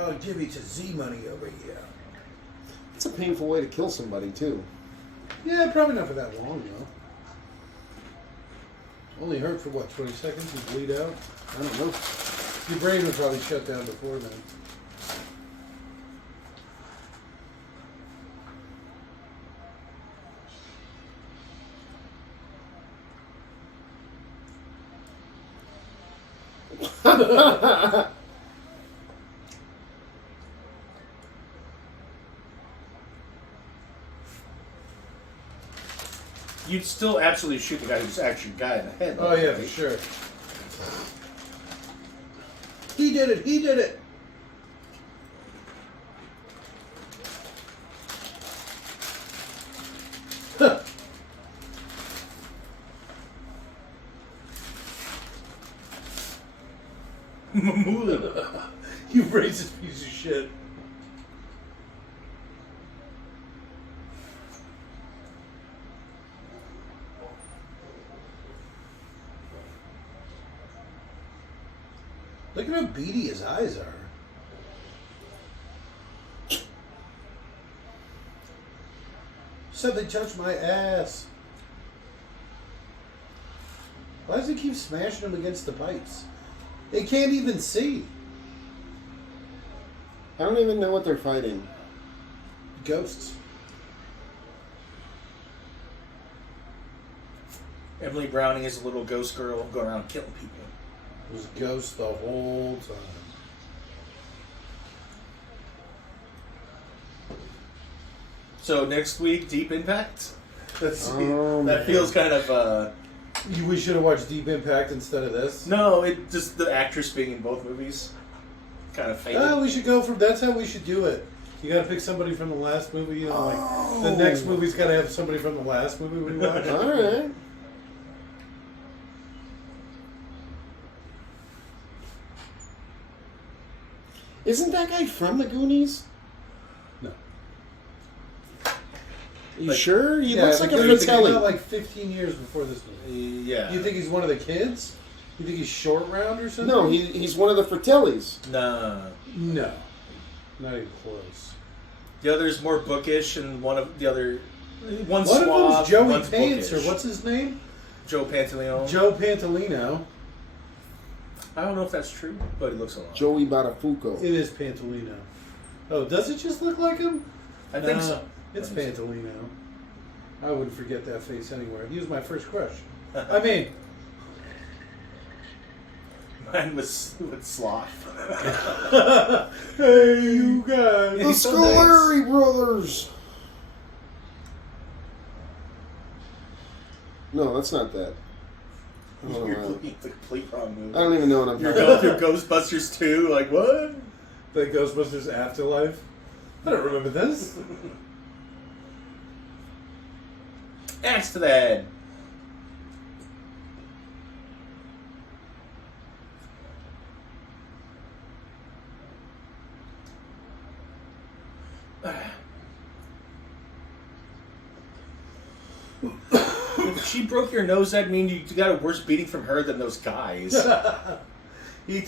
Oh, give me to Z money over here. It's a painful way to kill somebody, too. Yeah, probably not for that long, though. Only hurt for what, 20 seconds? You bleed out? I don't know. Your brain would probably shut down before then. You'd still absolutely shoot the guy who just actually got in the head. Oh, yeah, for sure. He did it! He did it! Huh. Mamuli. You racist piece of shit. Look at how beady his eyes are. Something touched my ass. Why does he keep smashing him against the pipes? They can't even see. I don't even know what they're fighting. Ghosts. Emily Browning is a little ghost girl going around killing people. It was ghosts the whole time. So next week, Deep Impact. Oh, that man. feels kind of. We should have watched Deep Impact instead of this. No, it just the actress being in both movies kind of faded. Oh, we should go from. That's how we should do it. You got to pick somebody from the last movie. You know, like the next movie's got to have somebody from the last movie we watched. All right. Isn't that guy from the Goonies? No. You Like- sure? He looks like a because he came out Fratelli. like 15 years before this movie. Yeah. You think he's one of the kids? You think he's short round or something? No, he's one of the Fratellis. Nah. No. Not even close. The other's more bookish, and one of the other. One's One of suave, them's Joey one's Pants, or bookish. what's his name? Joe Pantoliano. Joe Pantolino. I don't know if that's true, but it looks a lot. Joey Buttafuoco. It is Pantolino. Oh, does it just look like him? I think Nah, so. It's I think Pantolino. I wouldn't forget that face anywhere. He was my first crush. I mean, Mine was with Sloth. hey, you guys. The He's so nice. Scolari brothers. No, that's not that. I don't You're know. looking at the complete wrong movie. I don't even know what I'm You're talking going through Ghostbusters 2, like, what? The Ghostbusters Afterlife. I don't remember this. Axe to the head. If she broke your nose, that mean you got a worse beating from her than those guys. He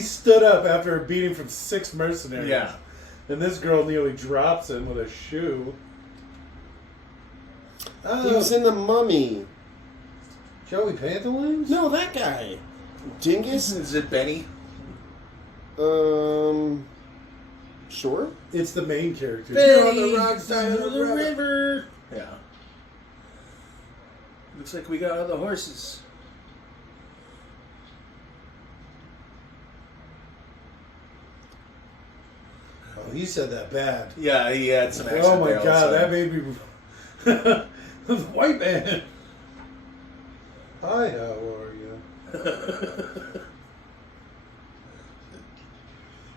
stood up after a beating from 6 mercenaries. Yeah. And this girl nearly drops him with a shoe. He was in The Mummy. Joey Pantaloons? No, that guy. Dingus? Is it Benny? Sure. It's the main character. Benny, You're on the wrong side of the river. Yeah. Looks like we got all the horses. Oh, he said that bad. Yeah, he had some accent Oh my there god, also. that made me. The white man. Hi, how are you?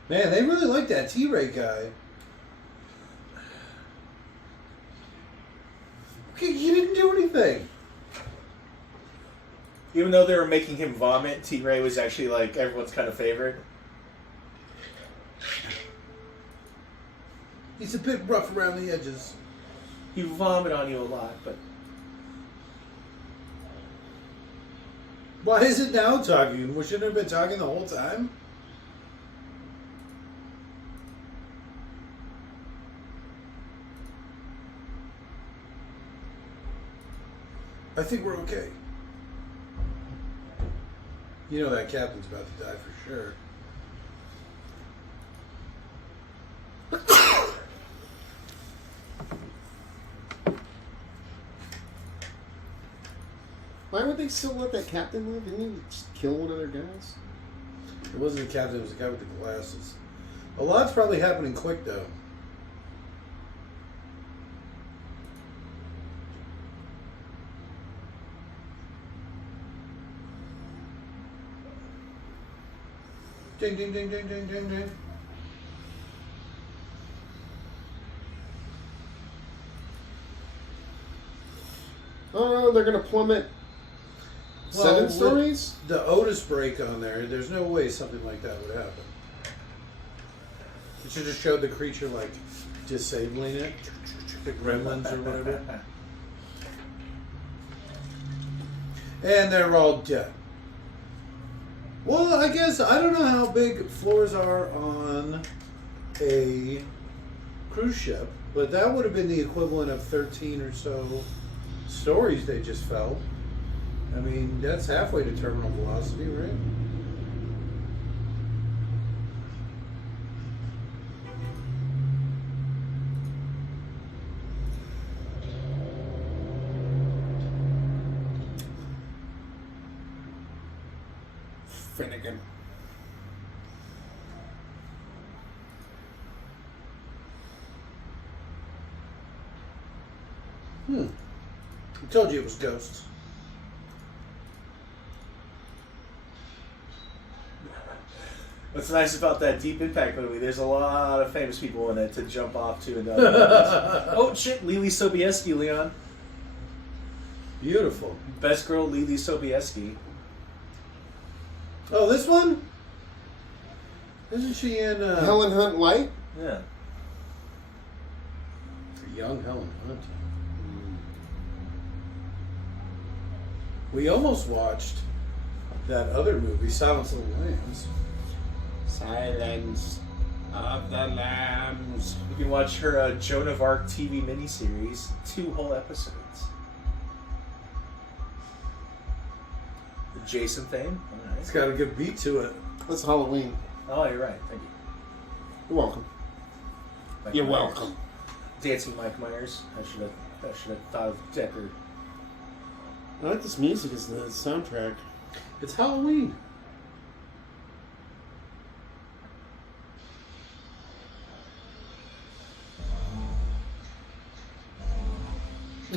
Man, they really like that T-Ray guy. Okay, he didn't do anything. Even though they were making him vomit, T-Ray was actually like everyone's kind of favorite. He's a bit rough around the edges. He vomit on you a lot, but Why is it now talking? We shouldn't have been talking the whole time. I think we're okay. You know that captain's about to die for sure. Why would they still let that captain live? Didn't he just kill one of their guys? It wasn't the captain, it was the guy with the glasses. A lot's probably happening quick, though. Ding, ding, ding, ding, ding, ding, ding. Oh, they're gonna plummet 7 with stories? The Otis break on there, there's no way something like that would happen. It should have showed the creature, like, disabling it. The gremlins or whatever. And they're all dead. Well, I guess, I don't know how big floors are on a cruise ship, but that would have been the equivalent of 13 or so stories they just fell. I mean, that's halfway to terminal velocity, right? Finnegan. I told you it was ghosts. What's nice about that Deep Impact movie, there's a lot of famous people in it to jump off to. Oh shit, Lily Sobieski, Leon. Beautiful. Best girl, Lily Sobieski. Oh, this one? Isn't she in Helen Hunt Light? Yeah. young Helen Hunt? We almost watched that other movie, Silence of the Lambs. Silence of the Lambs. You can watch her Joan of Arc TV miniseries, 2 whole episodes. The Jason theme. All right. It's got a good beat to it. That's Halloween. Oh, you're right. Thank you. You're welcome. Mike You're Myers. welcome. Dancing Mike Myers. I should have thought of Decker. I like this music as the soundtrack. It's Halloween.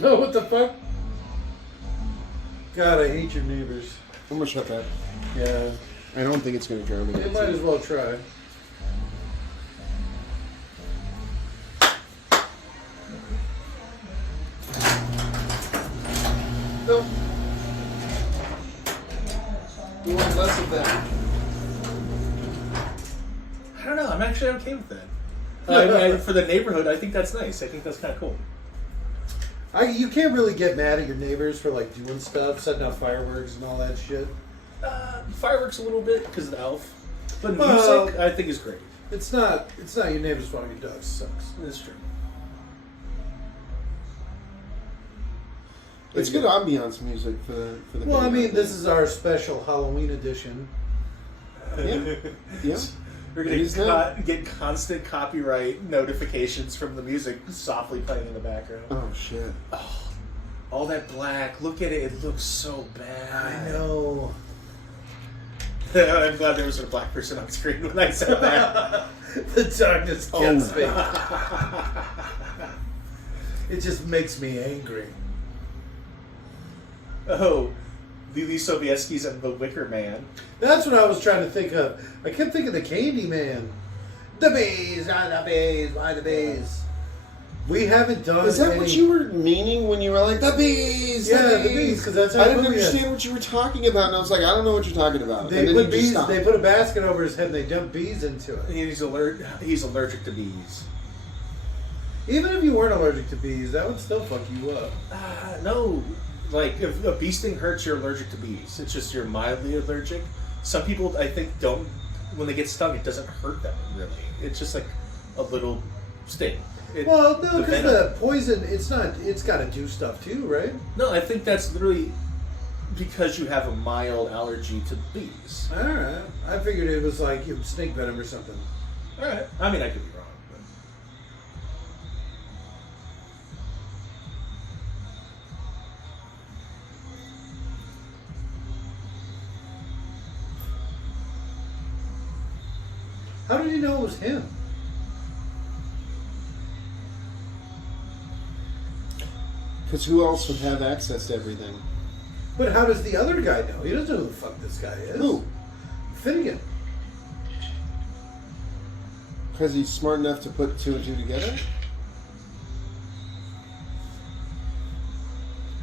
Oh, what the fuck? God, I hate your neighbors. I'm gonna shut that. Yeah. I don't think it's gonna drown me. They might as well try. Nope. We want less of that. I don't know. I'm actually okay with that. For the neighborhood, I think that's nice. I think that's kind of cool. You can't really get mad at your neighbors for like doing stuff, setting up fireworks and all that shit. Fireworks a little bit because of the elf, but Well, music I think is great. It's not your neighbor's fault. Your dog sucks. That's true. It's good ambiance music for the. Well, I video. mean, this is our special Halloween edition. Yeah. Yeah. We're It is now. gonna get constant copyright notifications from the music softly playing in the background. Oh shit. All that black. Look at it. It looks so bad. I know. I'm glad there was a black person on screen when I said that. The darkness gets me. Oh. It just makes me angry. Oh, Lily Sobieski's and the Wicker Man. That's what I was trying to think of. I kept thinking the Candy Man. The bees, the bees, why the bees? We haven't done. Is that any... what you were meaning when you were like the bees? Yeah, the bees, because that's how I the didn't movie understand is. what you were talking about, and I was like, I don't know what you're talking about. They and then put you just bees. stopped. They put a basket over his head and they dump bees into it. He's allergic to bees. Even if you weren't allergic to bees, that would still fuck you up. No. Like, if a bee sting hurts, you're allergic to bees. It's just you're mildly allergic. Some people, I think, don't... When they get stung, it doesn't hurt them, really. It's just like a little sting. Well, no, the because venom. the poison, it's not. It's got to do stuff too, right? No, I think that's literally because you have a mild allergy to bees. All right. I figured it was like snake venom or something. All right. I mean, I could be wrong. How did he know it was him? Because who else would have access to everything? But how does the other guy know? He doesn't know who the fuck this guy is. Who? Finnegan. Because he's smart enough to put two and two together?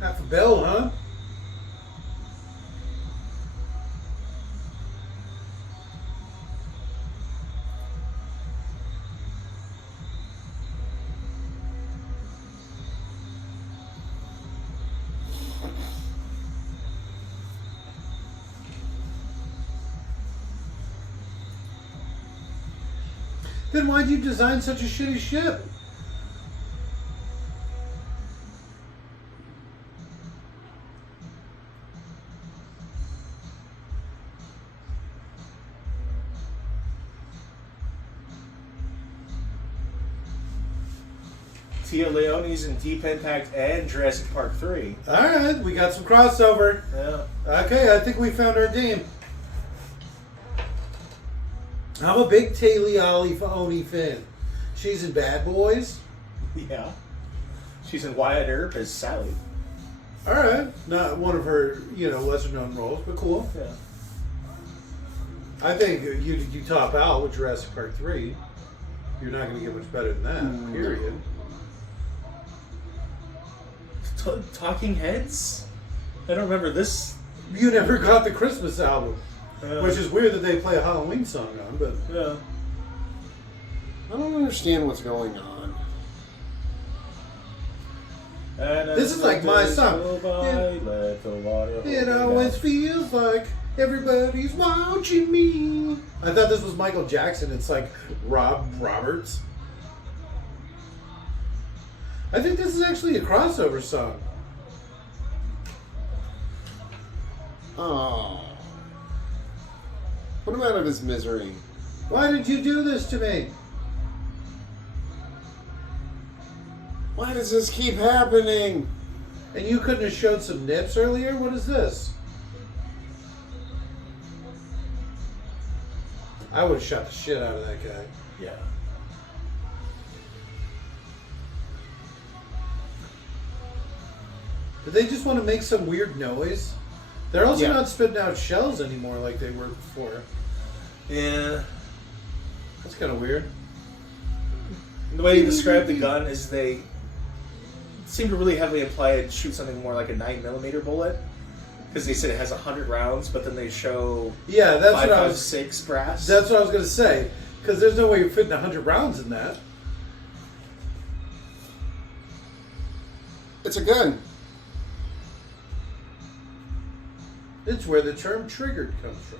Half a bell, huh? Then why'd you design such a shitty ship? Tia Leone's in Deep Impact and Jurassic Park 3. Alright, we got some crossover. Yeah. Okay, I think we found our team. I'm a big Leone fan. She's in Bad Boys. Yeah. She's in Wyatt Earp as Sally. Alright. Not one of her, lesser known roles, but cool. Yeah. I think you top out with Jurassic Park 3. You're not going to get much better than that, period. Talking Heads? I don't remember this. You never got the Christmas album. Yeah. Which is weird that they play a Halloween song on, but... Yeah. I don't understand what's going on. This is like my song. It always feels like everybody's watching me. I thought this was Michael Jackson. It's like Rob Roberts. I think this is actually a crossover song. Oh. Put him out of his misery. Why did you do this to me? Why does this keep happening? And you couldn't have showed some nips earlier? What is this? I would have shot the shit out of that guy. Yeah. Did they just want to make some weird noise? They're also Yeah. not spitting out shells anymore like they were before. Yeah. That's kind of weird. The way you describe the gun is they seem to really heavily imply it shoots something more like a 9mm bullet. Because they said it has 100 rounds, but then they show Yeah, that's what I was. 5.56 brass. That's what I was gonna say. Because there's no way you're fitting 100 rounds in that. It's a gun. It's where the term "triggered" comes from.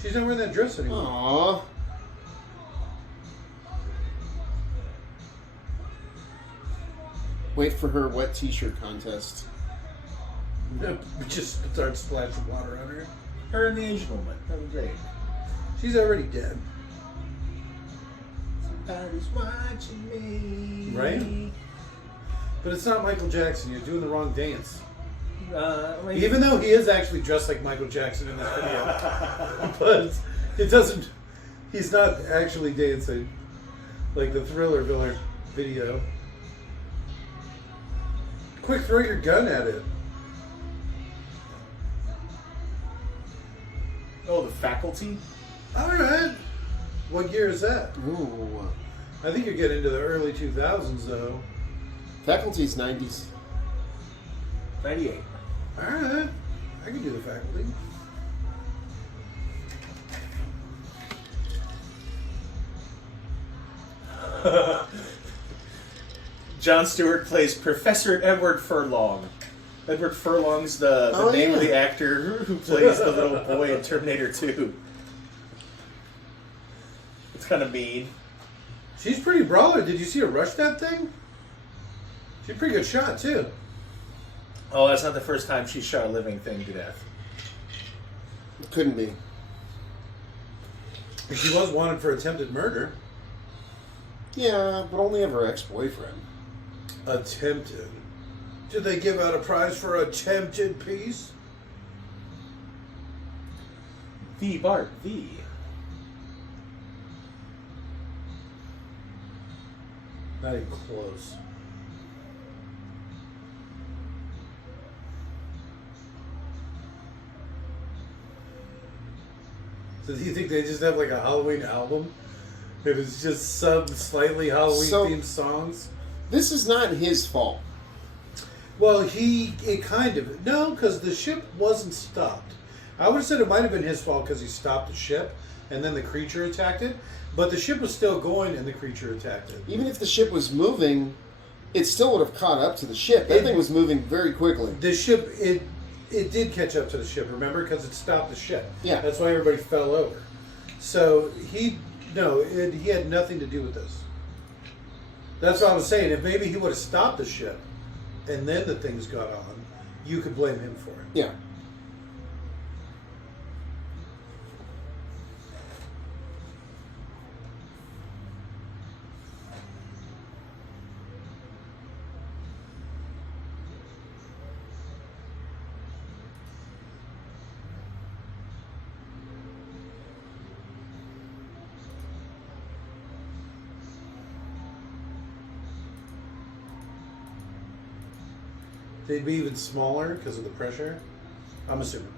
She's not wearing that dress anymore. Aww. Wait for her wet t-shirt contest. Just start splashing water on her. Her and the Asian woman. That was great. She's already dead. Somebody's watching me. Right? But it's not Michael Jackson. You're doing the wrong dance. Like, Even though he is actually dressed like Michael Jackson in this video. But it doesn't... He's not actually dancing. Like the Thriller video. Quick, throw your gun at it. Oh, the Faculty? Alright. What year is that? Ooh. I think you're getting into the early 2000s, though. Faculty's 90s. 98. Alright. I can do the Faculty. Jon Stewart plays Professor Edward Furlong. Edward Furlong's the name of the actor who plays the little boy in Terminator 2. It's kind of mean. She's pretty brawler. Did you see her rush that thing? She's a pretty good shot, too. Oh, that's not the first time she shot a living thing to death. It couldn't be. She was wanted for attempted murder. Yeah, but only of her ex-boyfriend. Attempted. Did they give out a prize for attempted piece? V, Bart, V. Not even close. So do you think they just have like a Halloween album? It was just some slightly Halloween-themed songs? This is not his fault. Well, it kind of... No, because the ship wasn't stopped. I would have said it might have been his fault because he stopped the ship and then the creature attacked it. But the ship was still going and the creature attacked it. Even if the ship was moving, it still would have caught up to the ship. That thing was moving very quickly. The ship, it did catch up to the ship, remember? Because it stopped the ship. Yeah. That's why everybody fell over. So he had nothing to do with this. That's what I was saying. If maybe he would have stopped the ship and then the things got on, you could blame him for it. Yeah. They'd be even smaller because of the pressure, I'm assuming.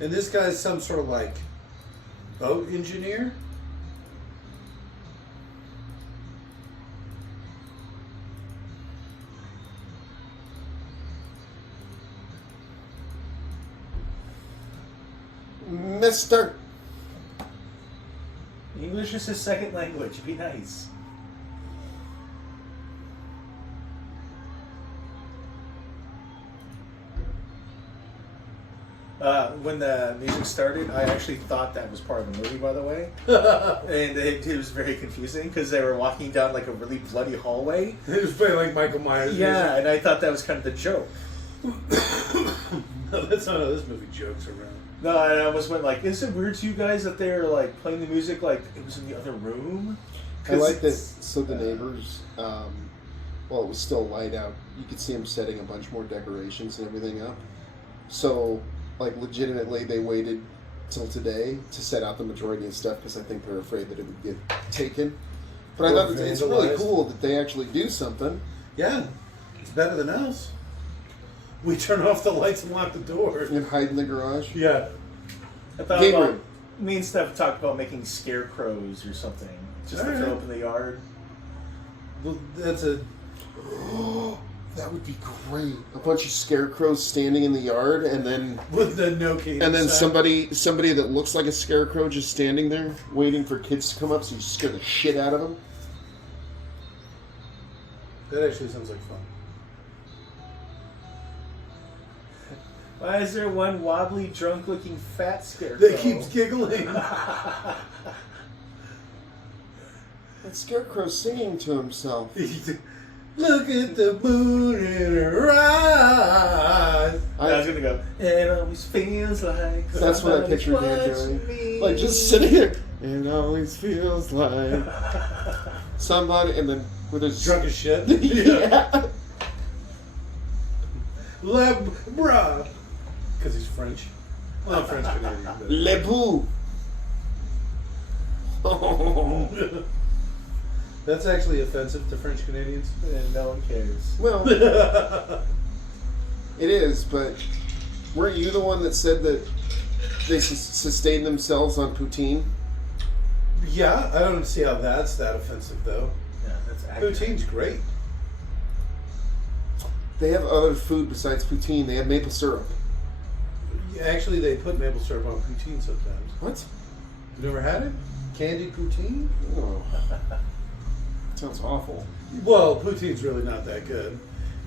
And this guy's some sort of like boat engineer. Mister. English is his second language. Be nice. When the music started, I actually thought that was part of the movie, by the way. And it was very confusing because they were walking down like a really bloody hallway. It was playing like Michael Myers. Yeah, and I thought that was kind of the joke. No, that's not how this movie jokes around. No, and I almost went like, is it weird to you guys that they're like playing the music like it was in the other room? I like that. So the neighbors, while it was still light out, you could see them setting a bunch more decorations and everything up. So, like, legitimately, they waited till today to set out the majority of stuff because I think they're afraid that it would get taken. But I thought it's really cool that they actually do something. Yeah, it's better than us. We turn off the lights and lock the door. And hide in the garage. Yeah. I thought Gabriel. about, me and Steph talked about making scarecrows or something. Just to throw up in the yard. Well, that's a... That would be great. A bunch of scarecrows standing in the yard, and then With the no key. and then inside. somebody that looks like a scarecrow just standing there waiting for kids to come up, so you scare the shit out of them. That actually sounds like fun. Why is there one wobbly, drunk-looking fat scarecrow? That keeps giggling. That scarecrow's singing to himself. Look at the moon in her eyes. I was gonna go. It always feels like. That's what I pictured you doing. Like just sitting here. It always feels like somebody, and then with his Drunk as shit. yeah. Le bruh. Because he's French. Well, not French Canadian. But... Le Boo. Oh. That's actually offensive to French Canadians. And no one cares. Well, it is, but weren't you the one that said that they sustain themselves on poutine? Yeah, I don't see how that's that offensive, though. Yeah, that's accurate. Poutine's great. They have other food besides poutine. They have maple syrup. Actually, they put maple syrup on poutine sometimes. What? You never had it? Candied poutine? Oh. Sounds awful. Well, poutine's really not that good.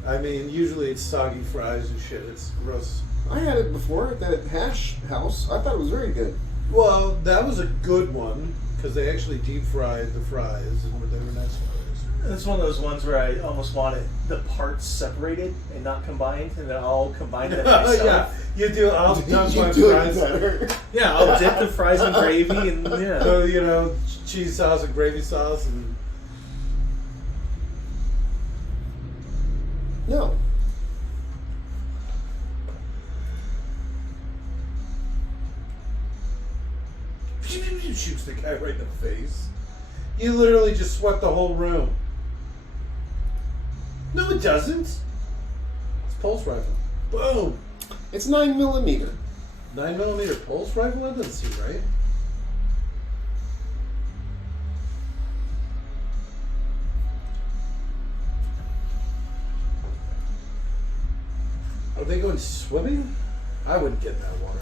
I mean, usually it's soggy fries and shit. It's gross. I had it before at that hash house. I thought it was very good. Well, that was a good one because they actually deep fried the fries and they were nice fries. It's one of those ones where I almost want it, the parts separated and not combined, and then I'll combine them myself. Yeah, you do. I'll dunk my do it fries. better. Yeah, I'll dip the fries in gravy and yeah. So, you know, cheese sauce and gravy sauce and. No. Shoots the guy right in the face. You literally just swept the whole room. No, it doesn't. It's pulse rifle. Boom. It's 9mm. 9mm pulse rifle? That doesn't seem right. Are they going swimming? I wouldn't get in that water.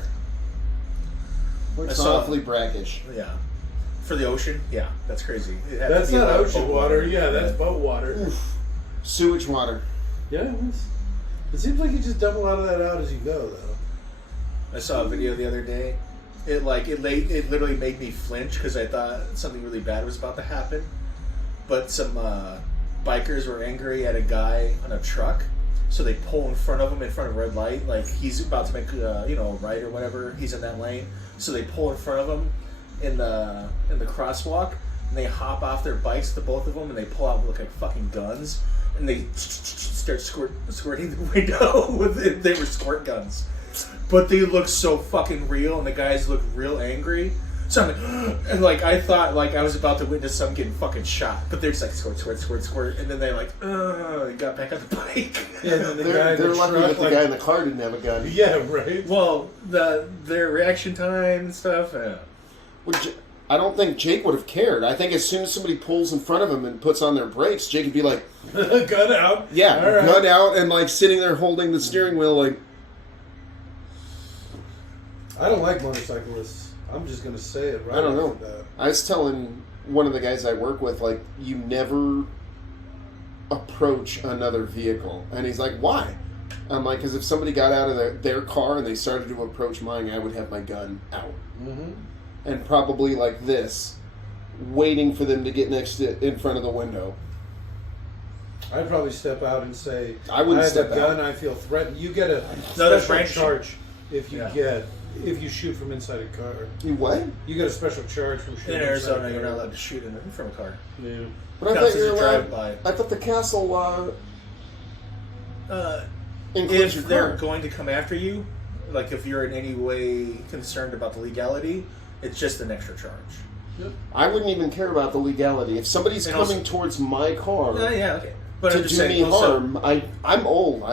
Looks I saw- awfully brackish. Yeah. For the ocean? Yeah, that's crazy. That's not ocean water. Yeah, that's boat water. Oof. Sewage water. Yeah, it seems like you just dump a lot of that out as you go, though. I saw a video the other day. It literally made me flinch because I thought something really bad was about to happen. But some bikers were angry at a guy on a truck, so they pull in front of him in front of a red light, like he's about to make a right or whatever. He's in that lane, so they pull in front of him in the crosswalk, and they hop off their bikes, the both of them, and they pull out like fucking guns, and they start squirting the window with they were squirt guns. But they look so fucking real, and the guys look real angry. So I'm like, and like I thought like I was about to witness someone getting fucking shot, but they're just like squirt, squirt, squirt, squirt, and then they like, they got back on the bike. Yeah, and then the guy They're, in they're the lucky truck, that the like, guy in the car didn't have a gun. yeah, right. Well, their reaction time and stuff. I don't think Jake would have cared. I think as soon as somebody pulls in front of him and puts on their brakes, Jake would be like, Gun out. yeah, All right. gun out, and like sitting there holding the steering wheel like, I don't like motorcyclists. I'm just gonna say it right I don't off know. the bat. I was telling one of the guys I work with, like, you never approach another vehicle. And he's like, why? I'm like, because if somebody got out of their car and they started to approach mine, I would have my gun out. Mm-hmm. And probably like this, waiting for them to get in front of the window. I'd probably step out and say, I wouldn't have step a gun, out. I feel threatened. You get a there's special branch charge if you Yeah. if you shoot from inside a car. You what? You get a special charge from In shooting inside Arizona, a you're car. not allowed to shoot in front of a car. Yeah. But I Counts thought you as were a allowed. drive-by. I thought the castle If includes your they're car. going to come after you, like if you're in any way concerned about the legality, it's just an extra charge. I wouldn't even care about the legality. If somebody's And coming also- towards my car Yeah, okay. But to I'm just do saying, me also, harm, I'm old.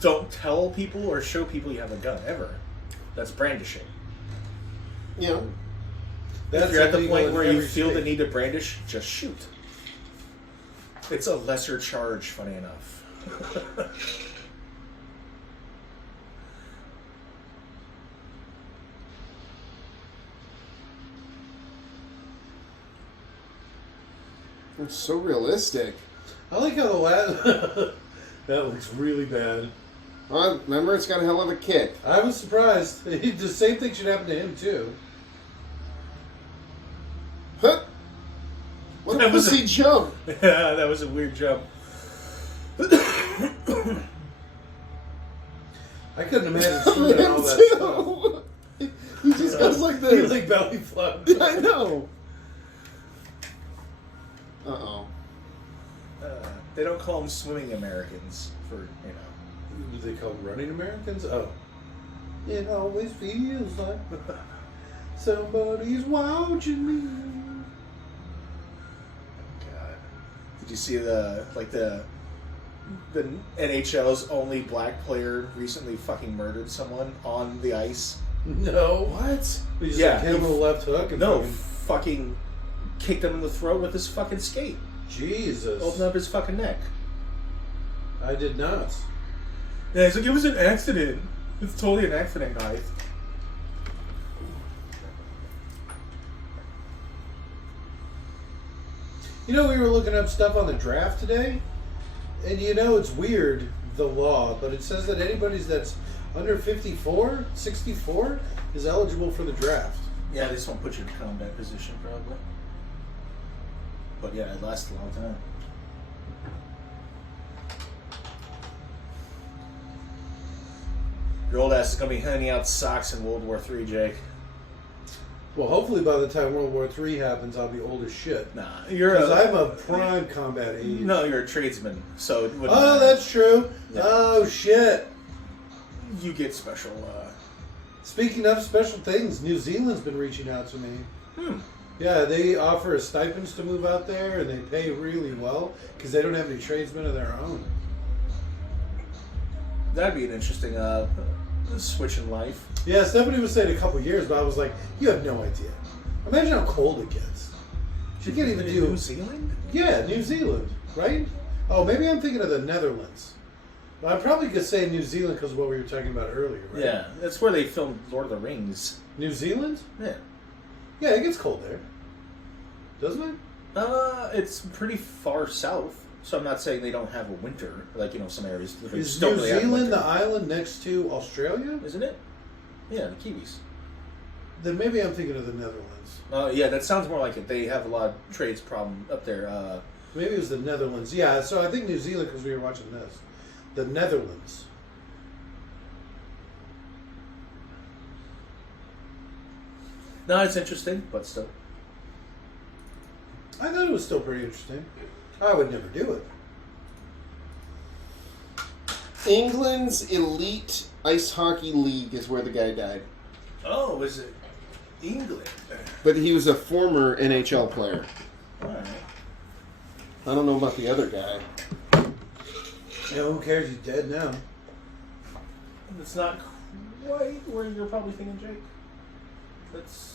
don't tell people or show people you have a gun ever. That's brandishing. You know, That's if you're at the illegal point in where you every feel the state. need to brandish, just shoot. It's a lesser charge, funny enough. it's so realistic. I like how the last that looks really bad. Remember, it's got a hell of a kick. I was surprised. The same thing should happen to him too. Huh? What a That was pussy jump! Yeah, that was a weird jump. I couldn't imagine swimming all that stuff. Him too. He just goes like He this. like belly flop. I know. Uh-oh. They don't call them swimming Americans for, you know. Do they call them running Americans? Oh. It always feels like somebody's watching me. God. Did you see the NHL's only black player recently fucking murdered someone on the ice? No. What? He just Yeah, like hit him he- with a left hook and No, fucking- fucking kicked him in the throat with his fucking skate. Jesus. Opened up his fucking neck. I did not. Yeah, he's like, it was an accident. It's totally an accident, guys. You know, we were looking up stuff on the draft today, and you know it's weird, the law, but it says that anybody that's under 54, 64 is eligible for the draft. Yeah, they just won't put you in combat position, probably. But yeah, it lasts a long time. Your old ass is going to be handing out socks in World War III, Jake. Well, hopefully by the time World War III happens, I'll be old as shit. Nah, Because I'm a prime combat age. No, you're a tradesman, so it wouldn't Oh, matter. that's true. Yeah. Oh, shit. You get special. Speaking of special things, New Zealand's been reaching out to me. Yeah, they offer us stipends to move out there, and they pay really well because they don't have any tradesmen of their own. That'd be an interesting switch in life. Yeah, Stephanie was saying a couple years, but I was like, you have no idea. Imagine how cold it gets. She can't even do... New Zealand? Yeah, New Zealand, right? Oh, maybe I'm thinking of the Netherlands. Well, I probably could say New Zealand because of what we were talking about earlier, right? Yeah, that's where they filmed Lord of the Rings. New Zealand? Yeah. Yeah, it gets cold there. Doesn't it? It's pretty far south, so I'm not saying they don't have a winter. Like, some areas Is just don't New really have Zealand winter. the island next to Australia? Isn't it? Yeah, the Kiwis. Then maybe I'm thinking of the Netherlands. Yeah, that sounds more like it. They have a lot of trades problem up there. Maybe it was the Netherlands. Yeah, so I think New Zealand because we were watching this. The Netherlands. No, it's interesting, but still. I thought it was still pretty interesting. I would never do it. England's elite ice hockey league is where the guy died. Oh, is it England? But he was a former NHL player. All right. I don't know about the other guy. Yeah, who cares? He's dead now. It's not quite where you're probably thinking, Jake. That's.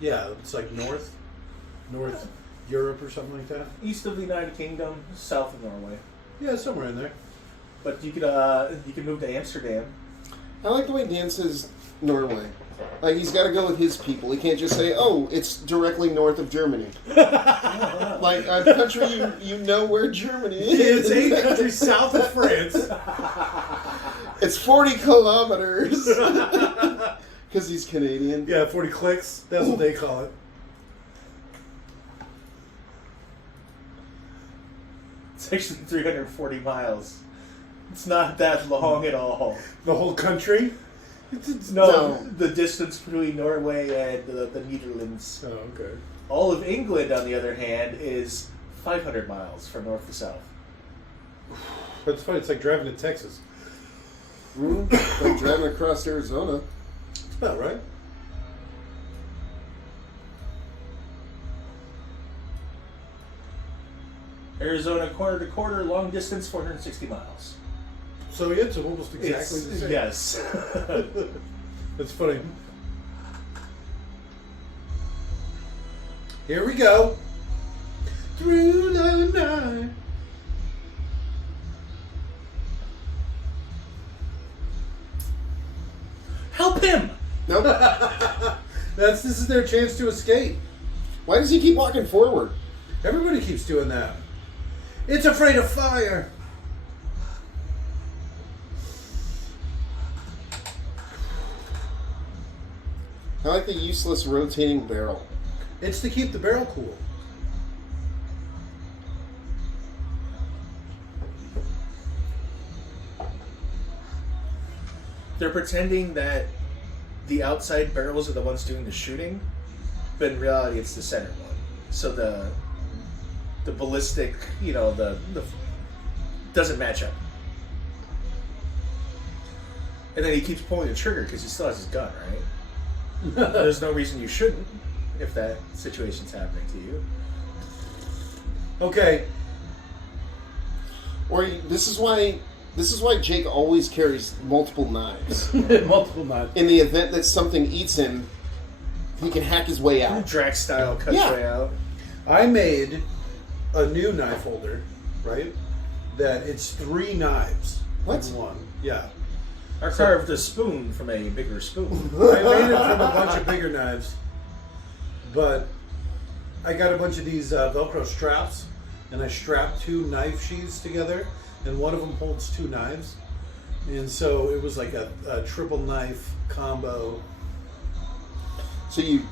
Yeah, it's like North Europe or something like that. East of the United Kingdom, south of Norway. Yeah, somewhere in there. But you could move to Amsterdam. I like the way Dan says Norway. Like, he's got to go with his people. He can't just say, oh, it's directly north of Germany. Like, a country you know where Germany is. It's 8 countries south of France. It's 40 kilometers. Because he's Canadian. Yeah, 40 clicks. That's what they call it. It's actually 340 miles. It's not that long at all. The whole country? No, the distance between Norway and the Netherlands. Oh, okay. All of England, on the other hand, is 500 miles from north to south. That's funny. It's like driving to Texas. Like driving across Arizona. It's about right. Arizona quarter to quarter, long distance, 460 miles. So yeah, it's almost exactly the same. Yes. That's funny. Here we go. Through the night. Help him! Nope. This is their chance to escape. Why does he keep walking forward? Everybody keeps doing that. It's afraid of fire. I like the useless rotating barrel. It's to keep the barrel cool. They're pretending that the outside barrels are the ones doing the shooting, but in reality it's the center one. So the ballistic, the doesn't match up. And then he keeps pulling the trigger because he still has his gun, right? There's no reason you shouldn't if that situation's happening to you. Okay. Or this is why Jake always carries multiple knives. Multiple knives. In the event that something eats him, he can hack his way out. Drac style cuts Yeah. way out. I made a new knife holder, right? that it's 3 knives. What? In one. Yeah. I carved a spoon from a bigger spoon. I made it from a bunch of bigger knives, but I got a bunch of these Velcro straps, and I strapped 2 knife sheaths together, and one of them holds 2 knives, and so it was like a triple knife combo. So you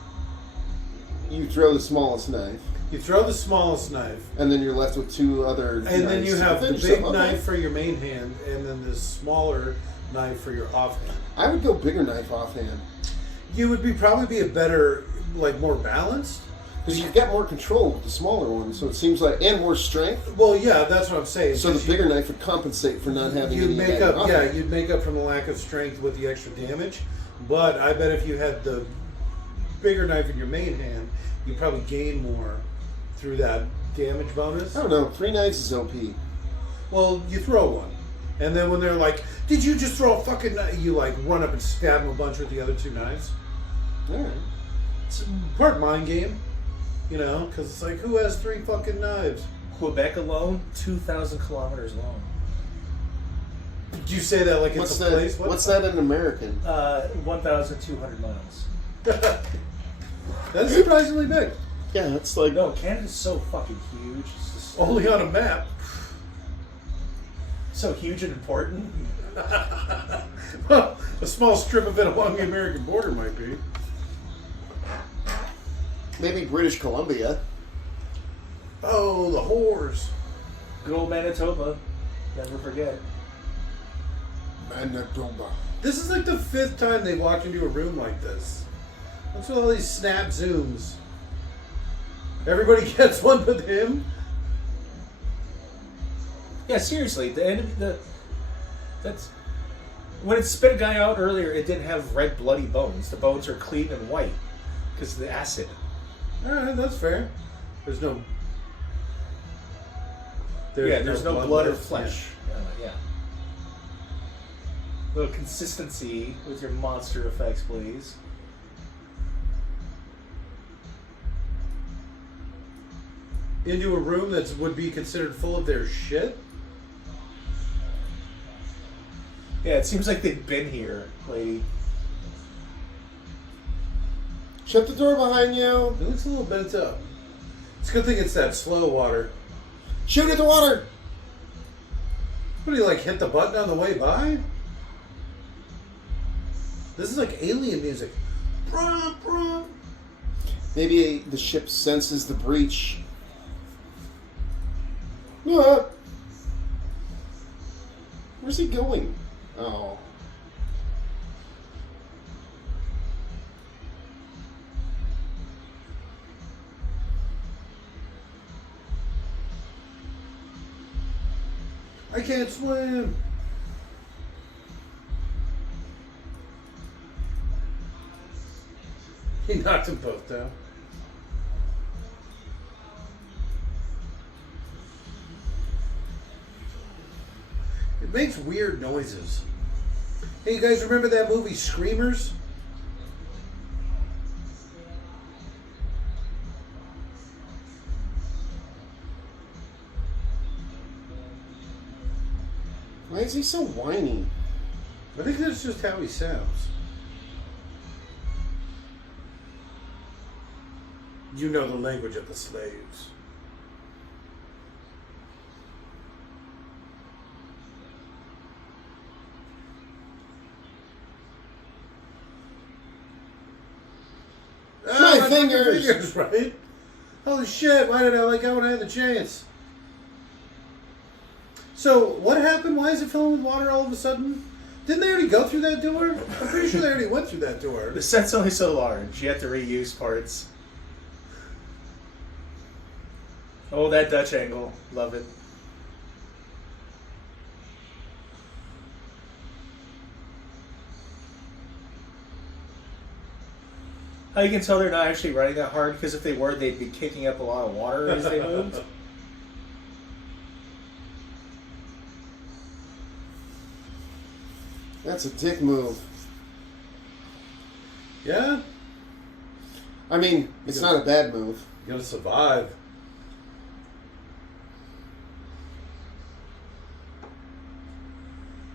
throw the smallest knife, You throw the smallest knife, and then you're left with 2 other. and then knives you to have the finish big them. Okay. knife for your main hand, and then this smaller knife for your offhand. I would go bigger knife offhand You would probably be a better, like more balanced. because you get more control with the smaller one. So it seems like, and more strength. Well, yeah, that's what I'm saying. So the 'cause you- bigger knife would compensate for not having You'd any make of that up, yeah, offhand. you'd make up from the lack of strength with the extra damage. But I bet if you had the bigger knife in your main hand, you'd probably gain more through that damage bonus. I don't know. 3 knives is OP. Well, you throw one, and then when they're like, "Did you just throw a fucking knife?" You like run up and stab them a bunch with the other 2 knives. All right. It's part mind game, you know, because it's like, who has 3 fucking knives? Quebec alone, 2,000 kilometers long. Did you say that like What's it's a that? place? What's that in American? 1,200 miles. That's surprisingly big. Yeah, it's like No, Canada's so fucking huge. It's just Only on a map. so huge and important. Well, a small strip of it along the American border might be. maybe British Columbia. Oh, the whores. Good old Manitoba. Never forget. Manitoba. This is like the 5th time they walked into a room like this. What's with all these snap zooms? Everybody gets one but him? Yeah, seriously. The enemy. That's when it spit a guy out earlier. It didn't have red, bloody bones. The bones are clean and white because of the acid. Alright, that's fair. There's no. There's no blood or left. flesh. Yeah. Little consistency with your monster effects, please. Into a room that would be considered full of their shit? Yeah, it seems like they've been here, lady. Shut the door behind you. It looks a little bent up. It's a good thing it's that slow water. Shoot at the water. What do you like hit the button on the way by? This is like alien music. Brum, brum. Maybe the ship senses the breach. Ah. Where's he going? Oh. I can't swim. He knocked them both down. It makes weird noises. Hey, you guys remember that movie Screamers? Why is he so whiny? I think that's just how he sounds. You know the language of the slaves. My I took the fingers! right? Holy shit, why did I let go when I had the chance? So, what happened? Why is it filling with water all of a sudden? Didn't they already go through that door? I'm pretty sure they already went through that door. The set's only so large. You have to reuse parts. Oh, that Dutch angle. Love it. How you can tell they're not actually running that hard, because if they were, they'd be kicking up a lot of water as they moved. That's a dick move. Yeah? I mean, it's not a bad move. You gotta survive.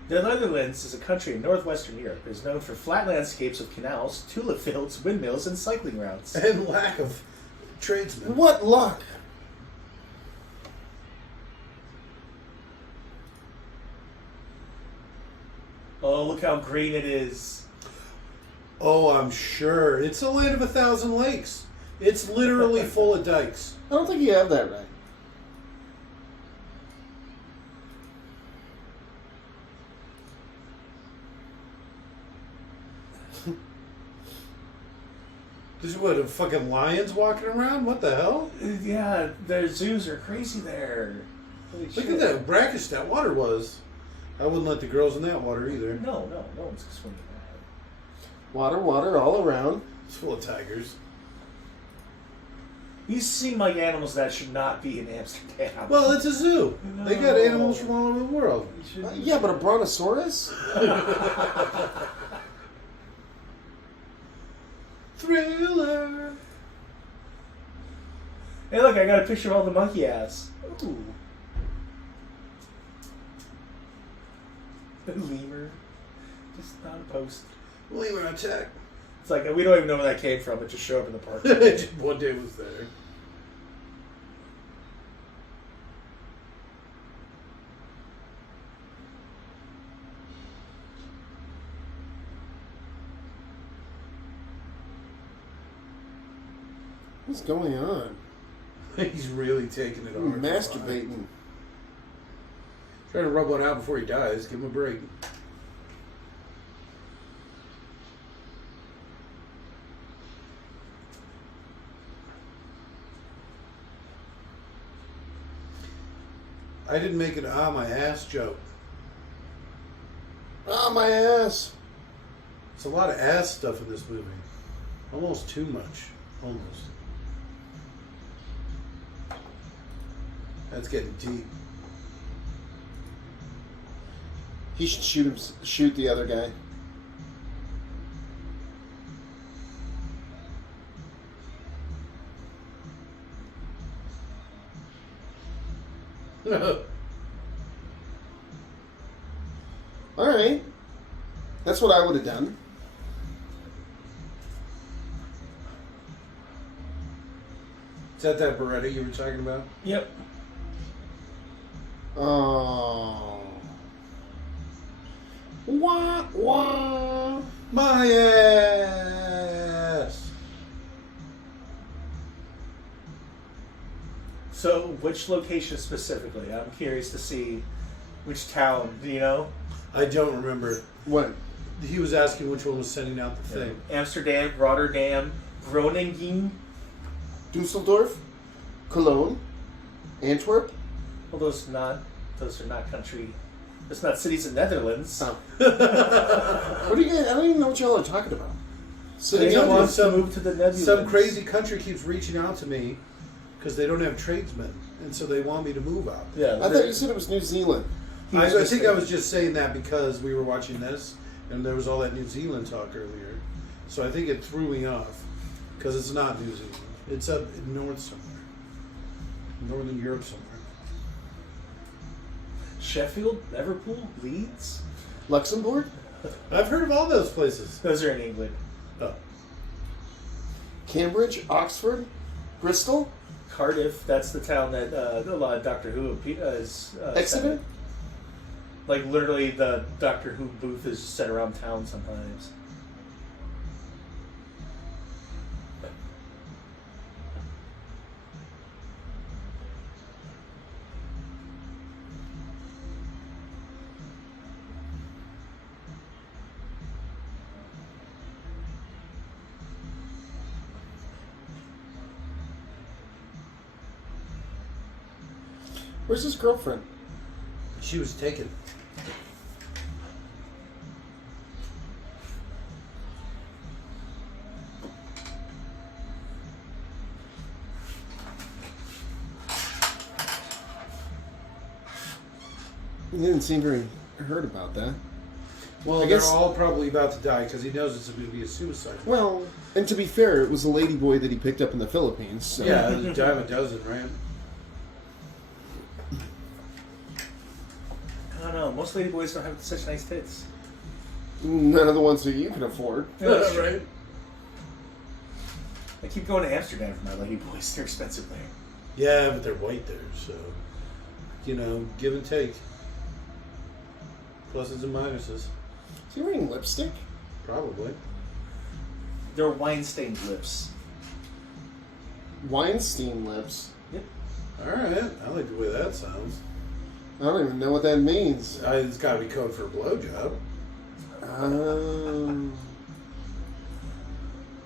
The Netherlands is a country in northwestern Europe. It is known for flat landscapes of canals, tulip fields, windmills, and cycling routes. And lack of tradesmen. What luck! Oh, look how green it is. Oh, I'm sure. It's a land of 1,000 lakes. It's literally full of dikes. I don't think you have that right. There's what, fucking lions walking around? What the hell? Yeah, their zoos are crazy there. Holy Look shit. at that brackish that water was. I wouldn't let the girls in that water either. No one's swimming in that. Water all around. It's full of tigers. These seem like animals that should not be in Amsterdam. Well, it's a zoo. They got No. animals from all over the world. Yeah, but a brontosaurus? Thriller. Hey, look, I got a picture of all the monkey ass. Ooh. Lemur. Just not a post. Lemur attack. It's like, we don't even know where that came from. It just showed up in the park. Just one day was there. What's going on? He's really taking it on. Masturbating. Trying to rub one out before he dies. Give him a break. I didn't make an my ass joke. Ah, my ass. It's a lot of ass stuff in this movie. Almost too much. Almost. That's getting deep. He should shoot the other guy. All right. That's what I would have done. Is that Beretta you were talking about? Yep. Oh. Wah, wah. My ass! So, which location specifically? I'm curious to see which town. Do you know? I don't remember. What? He was asking which one was sending out the thing. Amsterdam, Rotterdam, Groningen. Dusseldorf? Cologne? Antwerp? Well, those are not country. It's not cities in Netherlands. Oh. What are you guys? I don't even know what y'all are talking about. They Sitting don't on want this- to move to the Netherlands. Some crazy country keeps reaching out to me because they don't have tradesmen, and so they want me to move out. Yeah, I thought you said it was New Zealand. I think I was just saying that because we were watching this, and there was all that New Zealand talk earlier. So I think it threw me off because it's not New Zealand. It's up in north somewhere, northern Europe somewhere. Sheffield, Liverpool, Leeds. Luxembourg? I've heard of all those places. Those are in England. Oh. Cambridge? Oxford? Bristol? Cardiff. That's the town that a lot of Doctor Who is. Exeter? set. Like literally, the Doctor Who booth is set around town sometimes. Where's his girlfriend? She was taken. He didn't seem very hurt about that. Well, I they're guess- all probably about to die because he knows it's going to be a suicide. Well, and to be fair, it was a lady boy that he picked up in the Philippines. So. Yeah, a dime a dozen, right? I don't know. most ladyboys don't have such nice tits. None of the ones that you can afford. Yeah, that's true. Right? I keep going to Amsterdam for my ladyboys. They're expensive there. Yeah, but they're white there, so give and take. Pluses and minuses, Is he wearing lipstick? probably. They're wine-stained lips. Weinstein lips. All right, I like the way that sounds. I don't even know what that means. It's got to be code for a blowjob.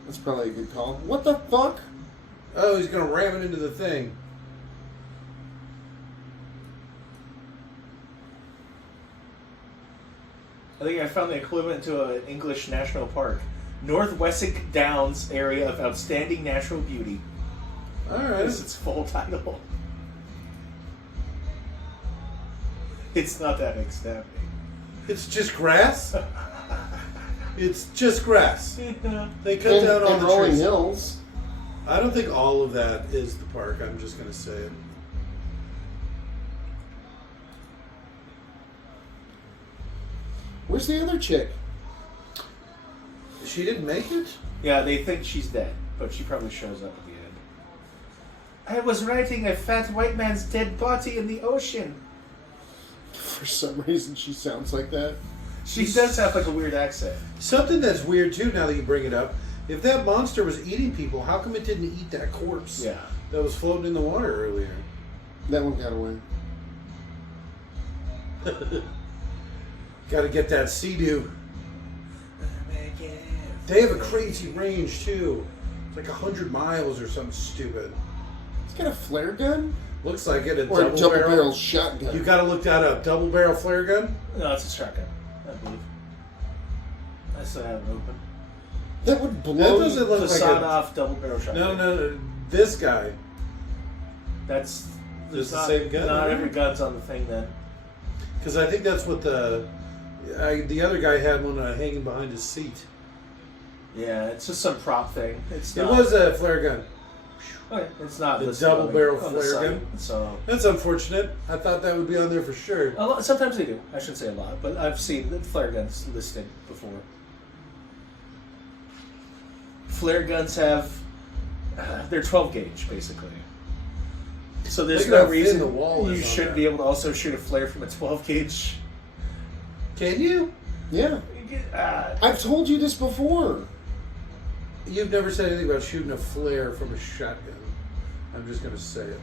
That's probably a good call. What the fuck? Oh, he's gonna ram it into the thing. I think I found the equivalent to an English national park. North Wessex Downs area of outstanding natural beauty. All right. This is its full title. It's not that extending. It's just grass. It's just grass. They cut And, down all and the rolling trees. hills. I don't think all of that is the park. I'm just gonna say it. Where's the other chick? She didn't make it. Yeah, they think she's dead, but she probably shows up at the end. I was writing a fat white man's dead body in the ocean. For some reason, she sounds like that. She does have like a weird accent. Something that's weird too. Now that you bring it up, if that monster was eating people, how come it didn't eat that corpse? Yeah. That was floating in the water earlier. That one got away. Got to get that sea-doo. They have a crazy range too. It's like 100 miles or something stupid. He's got a flare gun? Looks like it. Or a double barrel shotgun. You got to look that up. Double barrel flare gun. No, it's a shotgun, I believe. I still have it open. That would blow. That doesn't look like Facade a... off double barrel shotgun. No. This guy. That's It's the not, same gun, Not right? every gun's on the thing then. Because I think that's what the other guy had one hanging behind his seat. Yeah, it's just some prop thing. It's It not, was a flare gun. okay, it's not The listed double on barrel on the flare site, gun? So That's unfortunate. I thought that would be on there for sure. a lot, sometimes they do. I shouldn't say a lot, but I've seen the flare guns listed before. Flare guns have they're 12 gauge basically. So there's Look at no how thin reason the wall is you on should that. be able to also shoot a flare from a 12 gauge. Can you? Yeah. I've told you this before. You've never said anything about shooting a flare from a shotgun. I'm just going to say it.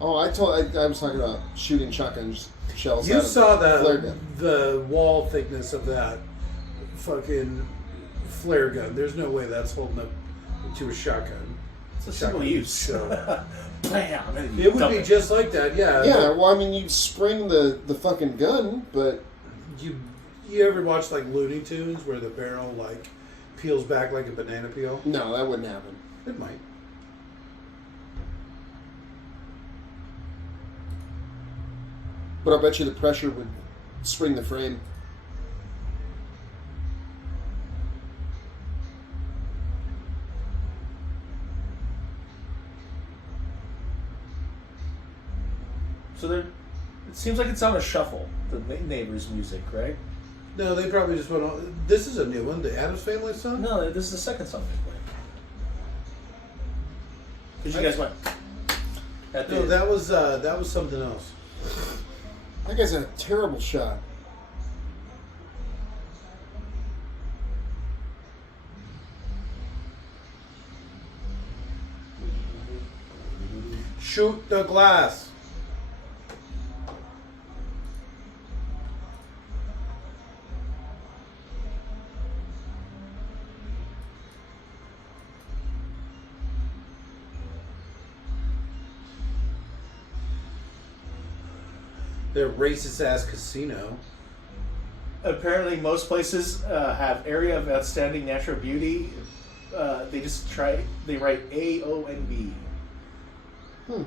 Oh, I was talking about shooting shotgun shells. You out of saw a flare the gun. the wall thickness of that fucking flare gun. There's no way that's holding up to a shotgun. It's a simple Shotgun, use. so. Bam! And you It would dump be just like that, yeah. Yeah, well, I mean, you spring the fucking gun, but You ever watch like Looney Tunes where the barrel like peels back like a banana peel? no, that wouldn't happen. It might. But I bet you the pressure would spring the frame. So there, it seems like it's on a shuffle. The neighbors' music, right? No, they probably just went on. This is a new one, the Addams Family song? No, this is the second song they played. Because you guys went. At the, No, that was something else. That guy's a terrible shot. Shoot the glass. Their racist ass casino. apparently, most places have area of outstanding natural beauty. They write A, O, and B. And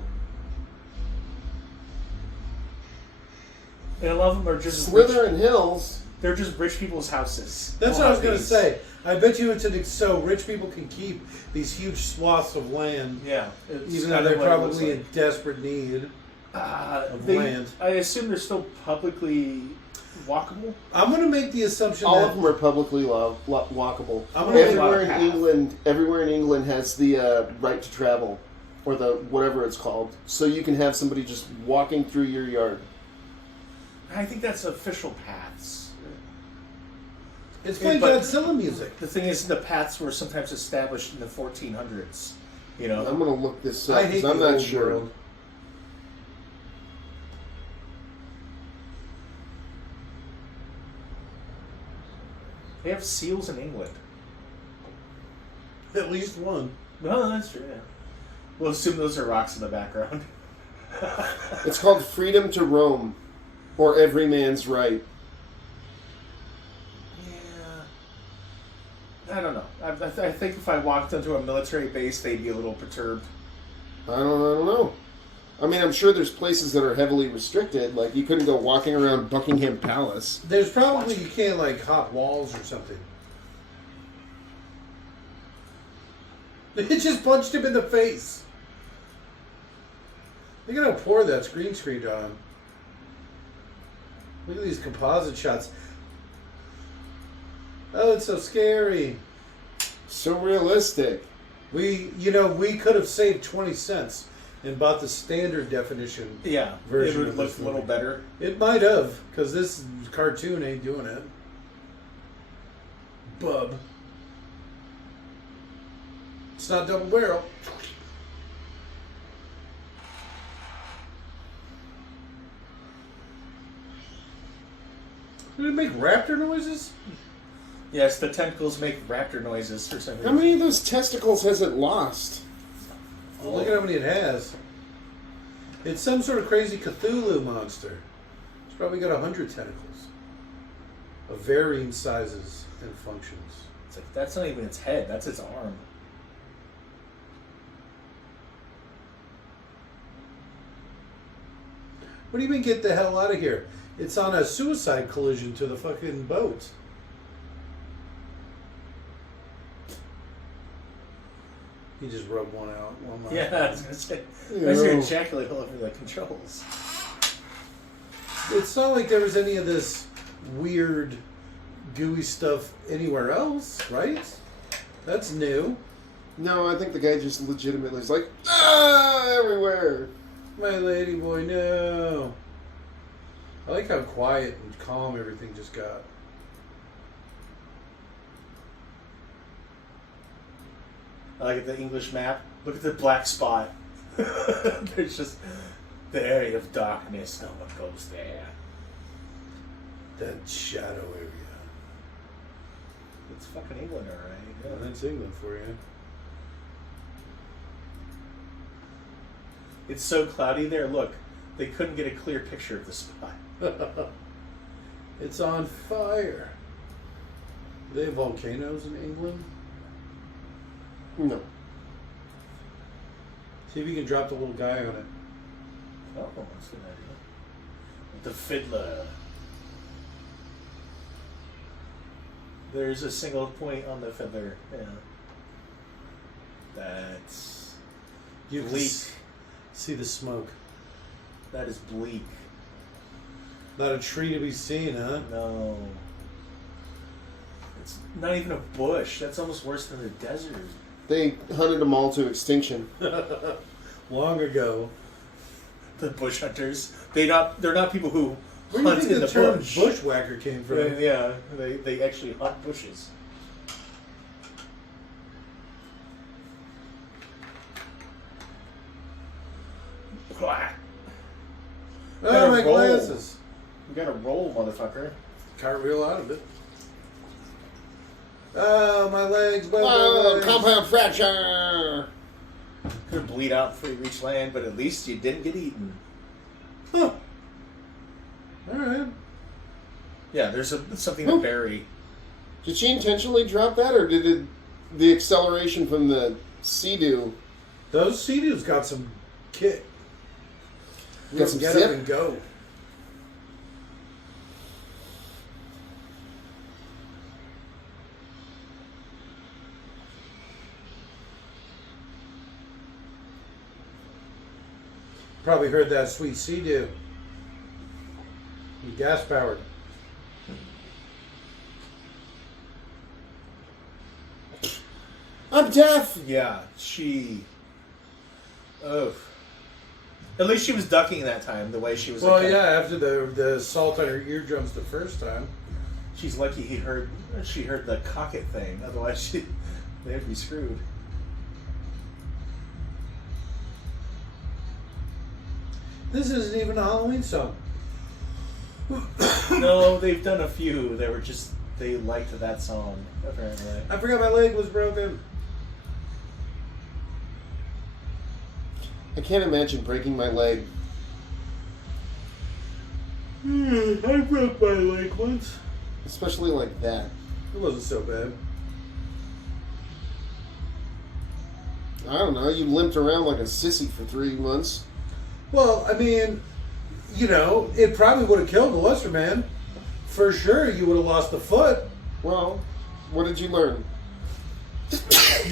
a lot of them are just Slytherin Hills. They're just rich people's houses. That's They'll what I was have going to these. say. I bet you it's so rich people can keep these huge swaths of land, Yeah, it's even though kind of they're what it looks probably like. in desperate need. Of They- land. I assume they're still publicly walkable? I'm going to make the assumption All that of them are publicly walkable. I'm gonna make Everywhere in path. Everywhere in England has the right to travel, or the whatever it's called. So you can have somebody just walking through your yard. I think that's official paths. it's playing but- Godzilla music. The thing is, the paths were sometimes established in the 1400s. You know, I'm gonna look this up I hate because I'm the not old sure. world. they have seals in England. At least one. No, that's true. Yeah. We'll assume those are rocks in the background. It's called Freedom to Roam, or Every Man's Right. Yeah. I don't know. I think if I walked into a military base, they'd be a little perturbed. I don't know. I mean, I'm sure there's places that are heavily restricted. Like, you couldn't go walking around Buckingham Palace. There's probably, you can't like hop walls or something. It just punched him in the face. Look at how poor that's green screened on him. Look at these composite shots. Oh, it's so scary. So realistic. We could have saved 20 cents and bought the standard definition. Yeah, Version it would of look this a little movie. better. It might have, because this cartoon ain't doing it. Bub. It's not double barrel. Did it make raptor noises? Yes, the tentacles make raptor noises for some How reason. many of those testicles has it lost? Oh, look at how many it has. It's some sort of crazy Cthulhu monster. It's probably got 100 tentacles of varying sizes and functions. It's like, that's not even its head, that's its arm. What do you mean get the hell out of here? It's on a suicide collision to the fucking boat. He just rubbed one out. Well, my- Yeah, I was going to say. Ew. I was going to ejaculate all over the controls. It's not like there was any of this weird, gooey stuff anywhere else, right? That's new. No, I think the guy just legitimately is like, everywhere. My lady boy, no. I like how quiet and calm everything just got. I like the English map. Look at the black spot. There's just the area of darkness. No one goes there. That shadow area. It's fucking England, alright. Yeah, that's England for you. It's so cloudy there. Look, they couldn't get a clear picture of the spot. It's on fire. Do they have volcanoes in England? No. See if you can drop the little guy on it. Oh, that's a good idea. The fiddler. There's a single point on the fiddler. Yeah. That's You can bleak. see the smoke. That is bleak. Not a tree to be seen, huh? No. It's not even a bush. That's almost worse than the desert. They hunted them all to extinction. Long ago. The bush hunters. They're not people who Where do you hunt think in the the term bush. bushwhacker came from? Yeah, they actually hunt bushes. Oh, my roll. glasses. You gotta roll, motherfucker. Cartwheel out of it. Oh, my legs. My Oh, legs. compound fracture! Could bleed out before you reach land, but at least you didn't get eaten. Huh. All right. Yeah, there's something to bury. Did she intentionally drop that, or did the acceleration from the Sea-Doo Those Sea-Doos got some kick. got some Get zip? up and go. Probably heard that sweet Sea-Doo. Gas powered. I'm deaf. Yeah, she. Oh. At least she was ducking that time. The way she was. Well, like, yeah, after the assault on her eardrums the first time. She's lucky she heard the cock it thing. Otherwise, they'd be screwed. This isn't even a Halloween song. No, they've done a few. They liked that song apparently. I forgot my leg was broken. I can't imagine breaking my leg. I broke my leg once. Especially like that. It wasn't so bad. I don't know. You limped around like a sissy for 3 months. Well, I mean, you know, it probably would have killed the lesser man. For sure, you would have lost a foot. Well, what did you learn?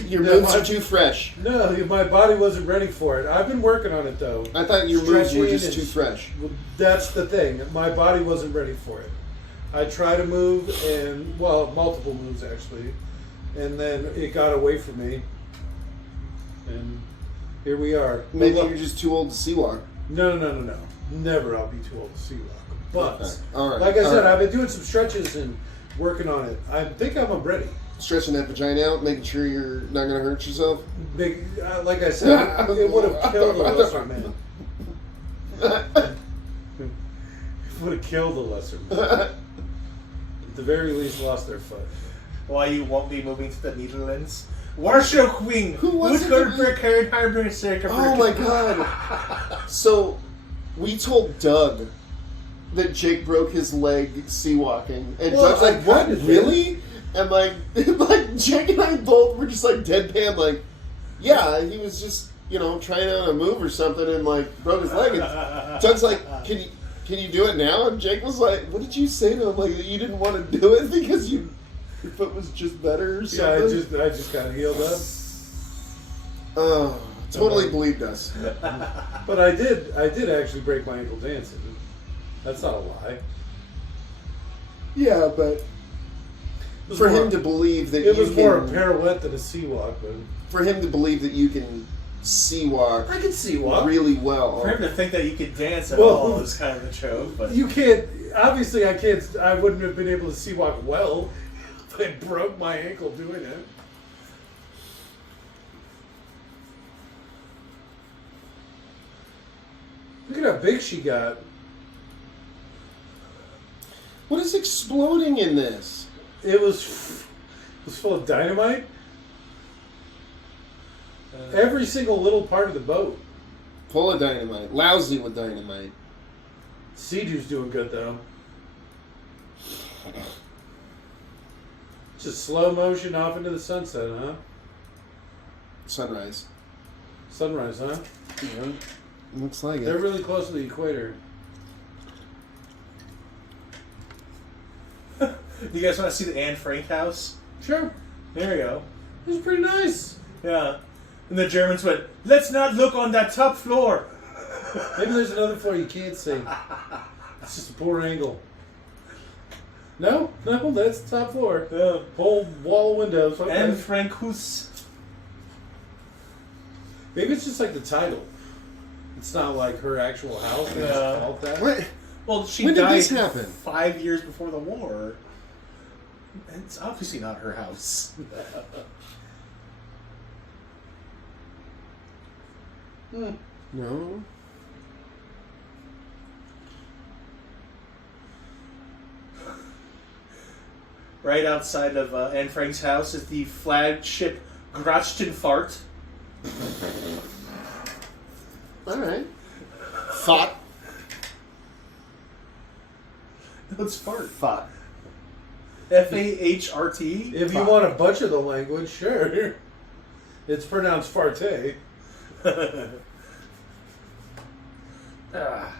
Your Yeah, moves are too fresh. No, my body wasn't ready for it. I've been working on it, though. I thought your moves were Stretching just and- too fresh. That's the thing. My body wasn't ready for it. I tried to move, and, well, multiple moves, actually. And then it got away from me. And here we are. Maybe Well, you're just too old to sea walk. No. Never I'll be too old to sea walk. But, Okay. All right. like I All said, right. I've been doing some stretches and working on it. I think I'm ready. Stretching that vagina out, making sure you're not going to hurt yourself. Big, like I said, it would have killed the lesser man. It would have killed the lesser man. At the very least, lost their foot. Why you won't be moving to the Netherlands? Warschau Queen. Who was it that we- Oh my god. So, we told Doug that Jake broke his leg sea walking. And Well, Doug's like, I what, kinda did. really? And like Jake and I both were just like deadpan, like, yeah, he was just, trying out a move or something and like broke his leg. And Doug's like, can you do it now? And Jake was like, what did you say to him? Like, that you didn't want to do it because your foot was just better or something? Yeah, I just got healed up. Oh, totally believed us. But I did actually break my ankle dancing. That's not a lie. Yeah, but It was for more- him to believe that It you was more a can, pirouette than a sea walk, but for him to believe that you can sea walk I can sea walk. really well. For him to think that you could dance at Well, all is kind of a joke, but You can't. Obviously, I can't. I wouldn't have been able to sea walk well if I broke my ankle doing it. Look at how big she got. What is exploding in this? It was full of dynamite. Every single little part of the boat. Full of dynamite. Lousy with dynamite. Sea-Doo's doing good though. Just slow motion off into the sunset, huh? Sunrise. Sunrise, huh? Yeah, looks like They're it. really close to the equator. do you guys want to see the Anne Frank house? Sure. There we go. It was pretty nice. Yeah. And the Germans went, let's not look on that top floor. Maybe there's another floor you can't see. It's just a poor angle. No, that's the top floor. Yeah. Whole wall of windows. Okay. Anne Frank house. Maybe it's just like the title. It's not like her actual house. They just Yeah. call it that. What? Well, she When did died this happen? 5 years before the war. It's obviously not her house. No. Right outside of Anne Frank's house is the flagship Grachten Alright. Thought. It's fart. Fart. F-A-H-R-T? If you want to butcher the language, sure. It's pronounced farte. Ah.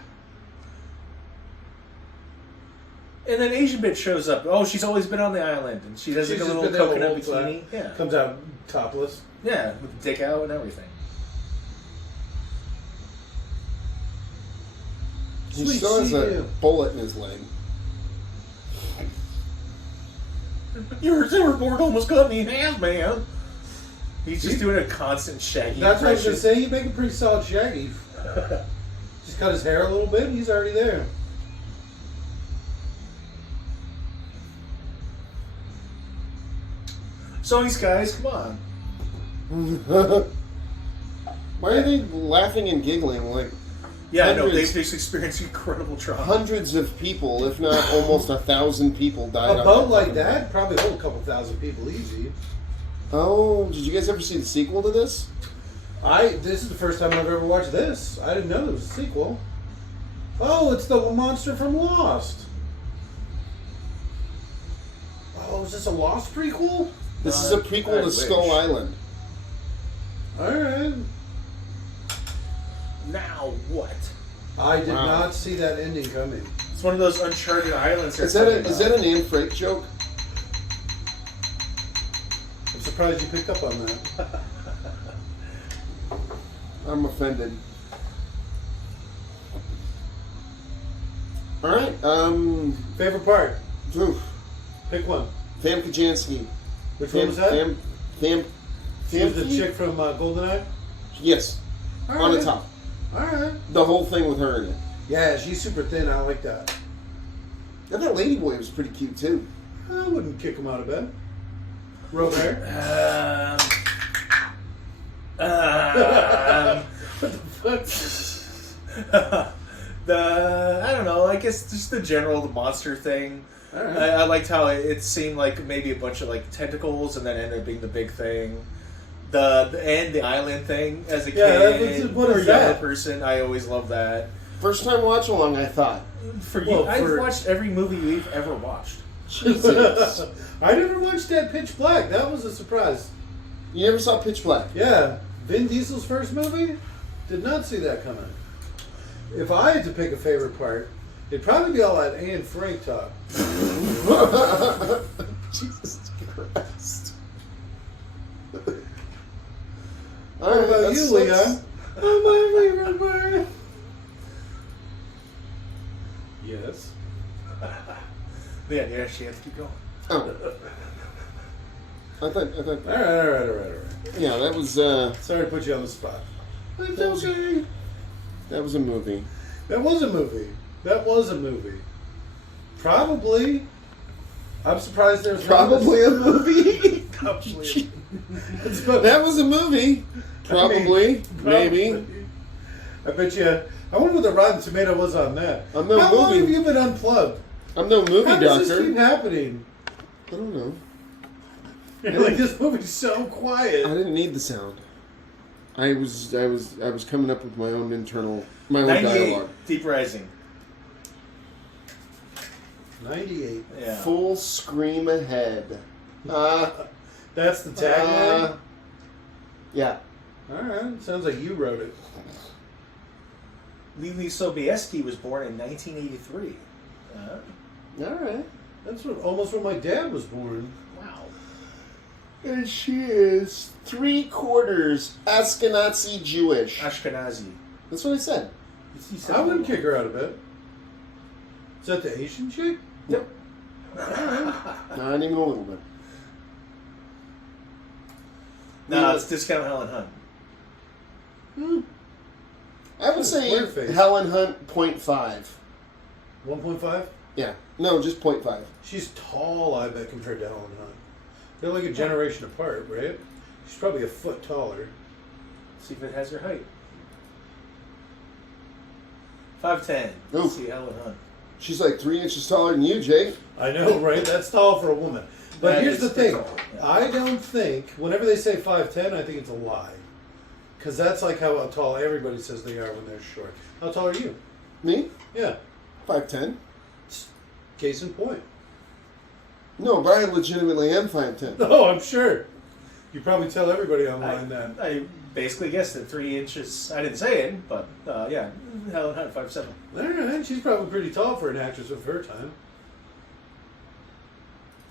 And then Asian bitch shows up. Oh, she's always been on the island, and she has She's like a just little been there the coconut whole time. bikini. Yeah, Comes out topless. yeah, with the dick out and everything. He Sweet still has a sea-doo. bullet in his leg. Your silverboard almost cut me in half, man. He's just doing a constant Shaggy That's what I was impression. going to say. You make a pretty solid Shaggy. Just cut his hair a little bit, and he's already there. So these guys, come on. Why are they laughing and giggling? Like Yeah, I know. Hundreds. They've experienced incredible trauma. hundreds of people, if not almost 1,000 people died. A on boat like fucking that probably hold a couple thousand people easy. Oh, did you guys ever see the sequel to this? This is the first time I've ever watched this. I didn't know there was a sequel. Oh, it's the monster from Lost. Oh, is this a Lost prequel? This is a prequel I to wish. Skull Island. Alright. Now what? I did Wow. not see that ending coming. It's one of those uncharted islands. Is that an Anne Frank joke? I'm surprised you picked up on that. I'm offended. All right. Favorite part? Oof. Pick one. Fam Kajansky. Which one was that? Fam. She was the chick from GoldenEye? Yes. On the Alright. top. Alright. The whole thing with her in it. Yeah, she's super thin. I like that. And that ladyboy was pretty cute too. I wouldn't kick him out of bed. Robert? What the fuck? I don't know. I guess just the monster thing. Alright. I liked how it seemed like maybe a bunch of like tentacles, and then ended up being the big thing. The island thing as a kid. what or is younger that? person, I always loved that. First time watch along, I thought. For you, Well, I've watched every movie you've ever watched. Jesus. I never watched that Pitch Black. That was a surprise. You never saw Pitch Black? Yeah. Vin Diesel's first movie? Did not see that coming. If I had to pick a favorite part, it'd probably be all that Anne Frank talk. Jesus Christ. What about you, Leon? Oh, my favorite part. Yes. Yeah, you actually have to keep going. Oh. I thought, All right. yeah, that was, Sorry to put you on the spot. It's okay. that was a movie. That was a movie. Probably. I'm surprised there's Probably a movie. Probably. That was a movie. Probably. Maybe. I bet you. I wonder what the Rotten Tomato was on that. I'm no How long movie- have you been unplugged? I'm no movie How does this keep doctor. happening? I don't know. You're like, this movie's so I quiet. didn't need the sound. I was coming up with my own 98, dialogue. Deep Rising. 98. Yeah. Full scream ahead. That's the tagline? Yeah. Alright, sounds like you wrote it. Lili Sobieski was born in 1983. All right. That's almost when my dad was born. Wow. And she is 3/4 Ashkenazi Jewish. Ashkenazi. That's what I said. You said I wouldn't kick her out of bed. Is that the Asian chick? Yep. Not even a little bit. No, it's Discount Helen Hunt. I would say Squareface. Helen Hunt 0.5. 1.5? Yeah. No, just 0.5. She's tall, I bet, compared to Helen Hunt. They're like a generation apart, right? She's probably a foot taller. See if it has her height. 5'10". Oof. See Helen Hunt. She's like 3 inches taller than you, Jake. I know, right? That's tall for a woman. But That here's is the thing. tall, yeah. I don't think, whenever they say 5'10", I think it's a lie. Because that's like how tall everybody says they are when they're short. How tall are you? Me? Yeah. 5'10". Case in point. No, but I legitimately am 5'10". Oh, I'm sure. You probably tell everybody online that. I basically guessed it. 3 inches. I didn't say it, but yeah. Helen Hunt, 5'7". All right, she's probably pretty tall for an actress of her time.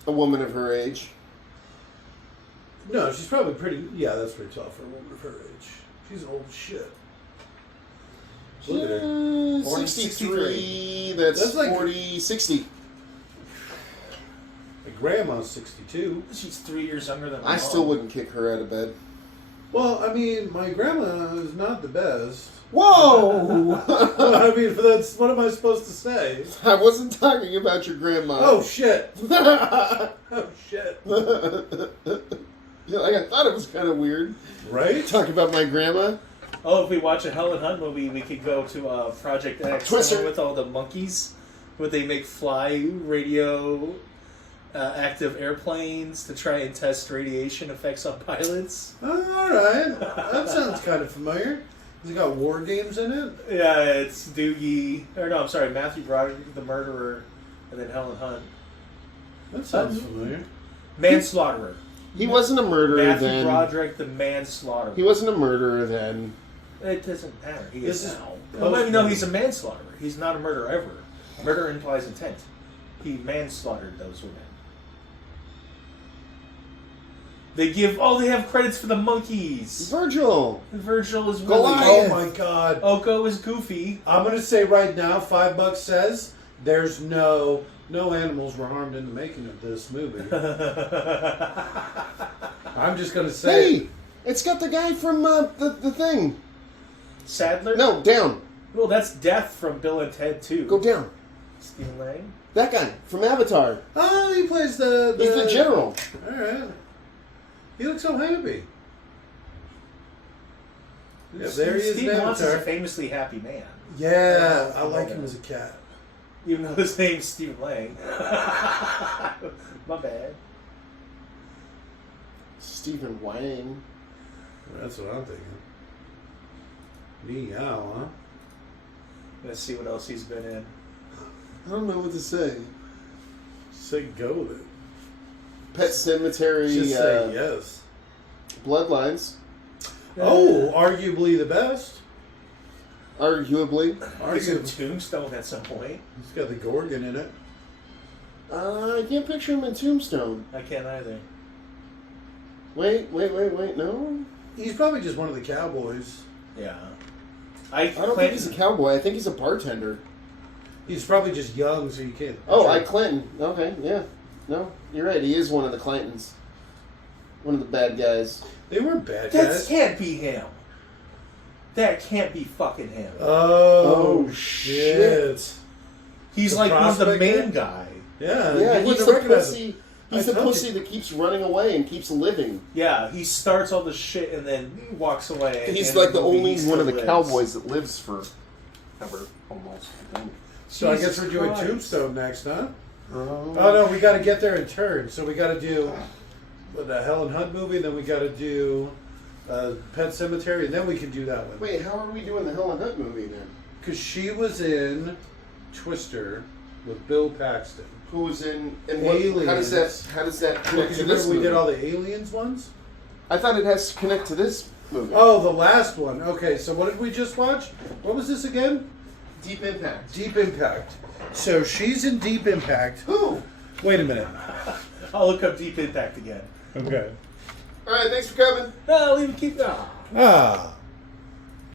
A woman of her age. No, she's probably pretty. Yeah, that's pretty tall for a woman of her age. She's old as shit. Look at her. Born in 63. That's That's like- 40, 60. My grandma's 62. She's 3 years younger than my I mom. still wouldn't kick her out of bed. Well, I mean, my grandma is not the best. Whoa! I mean, that's what am I supposed to say? I wasn't talking about your grandma. Oh shit! Oh shit! Yeah, like I thought it was kind of weird. Right? Talk about my grandma. Oh, if we watch a Helen Hunt movie, we could go to Project X Twister. with all the monkeys, where they make fly radio active airplanes to try and test radiation effects on pilots. All right, that sounds kind of familiar. Has it got war games in it? Yeah, it's Doogie, or no, I'm sorry, Matthew Broderick, the murderer, and then Helen Hunt. That sounds familiar. Manslaughterer. He wasn't a murderer Matthew then. Broderick, the manslaughterer. He wasn't a murderer then. It doesn't matter. He This is is now. post- No, he's a manslaughterer. He's not a murderer ever. Murder implies intent. He manslaughtered those women. They have credits for the monkeys. Virgil. Virgil is Willie. Goliath. Oh my god! Oko is Goofy. I'm gonna say right now, $5 says there's no animals were harmed in the making of this movie. I'm just gonna say. Hey, it's got the guy from the thing. Sadler? No, down. Well, that's Death from Bill and Ted 2. Go down. Stephen Lang. That guy from Avatar. Oh, he plays the. He's the general. All right. He looks so happy. Yeah, there he is. Steve in Watts is a Avatar. famously happy man. Yeah, I like him as a cat. Even though his name's Stephen Lang. My bad. Stephen Wang. That's what I'm thinking. Meow, huh? Let's see what else he's been in. I don't know what to say. Say go with it. Pet Cemetery. Just say yes. Bloodlines. Oh, arguably the best. Arguably. He's in Arguably. Tombstone at some point. He's got the Gorgon in it. I can't picture him in Tombstone. I can't either. Wait. No. He's probably just one of the cowboys. Yeah. I don't think he's a cowboy. I think he's a bartender. He's probably just young, so you can't. Oh, Ike Clinton. Okay, yeah. No, you're right. He is one of the Clintons. One of the bad guys. They weren't bad That guys. can't be him. That can't be fucking him. Oh, Oh, shit. He's the like one of the prospect main guy? guy. Yeah, Yeah, you he's wouldn't the recognize him. pussy. He's I the told pussy you. that keeps running away and keeps living. Yeah, he starts all the shit and then walks away. He's and like the movie only he one of the still lives. cowboys that lives for ever, almost. So I Jesus guess we're doing Christ. Tombstone next, huh? Oh no, we got to get there in turn. So we got to do the Helen Hunt movie, then we got to do Pet Cemetery, and then we can do that one. Wait, how are we doing the Helen Hunt movie then? Because she was in Twister with Bill Paxton. Who was in and Aliens. how does that connect Because to you this remember we movie? did all the Aliens ones? I thought it has to connect to this movie. Oh, the last one. Okay, so what did we just watch? What was this again? Deep Impact. Deep Impact. So she's in Deep Impact. Who? Wait a minute. I'll look up Deep Impact again. Okay. All right, thanks for coming. No, leave it, keep going. Ah.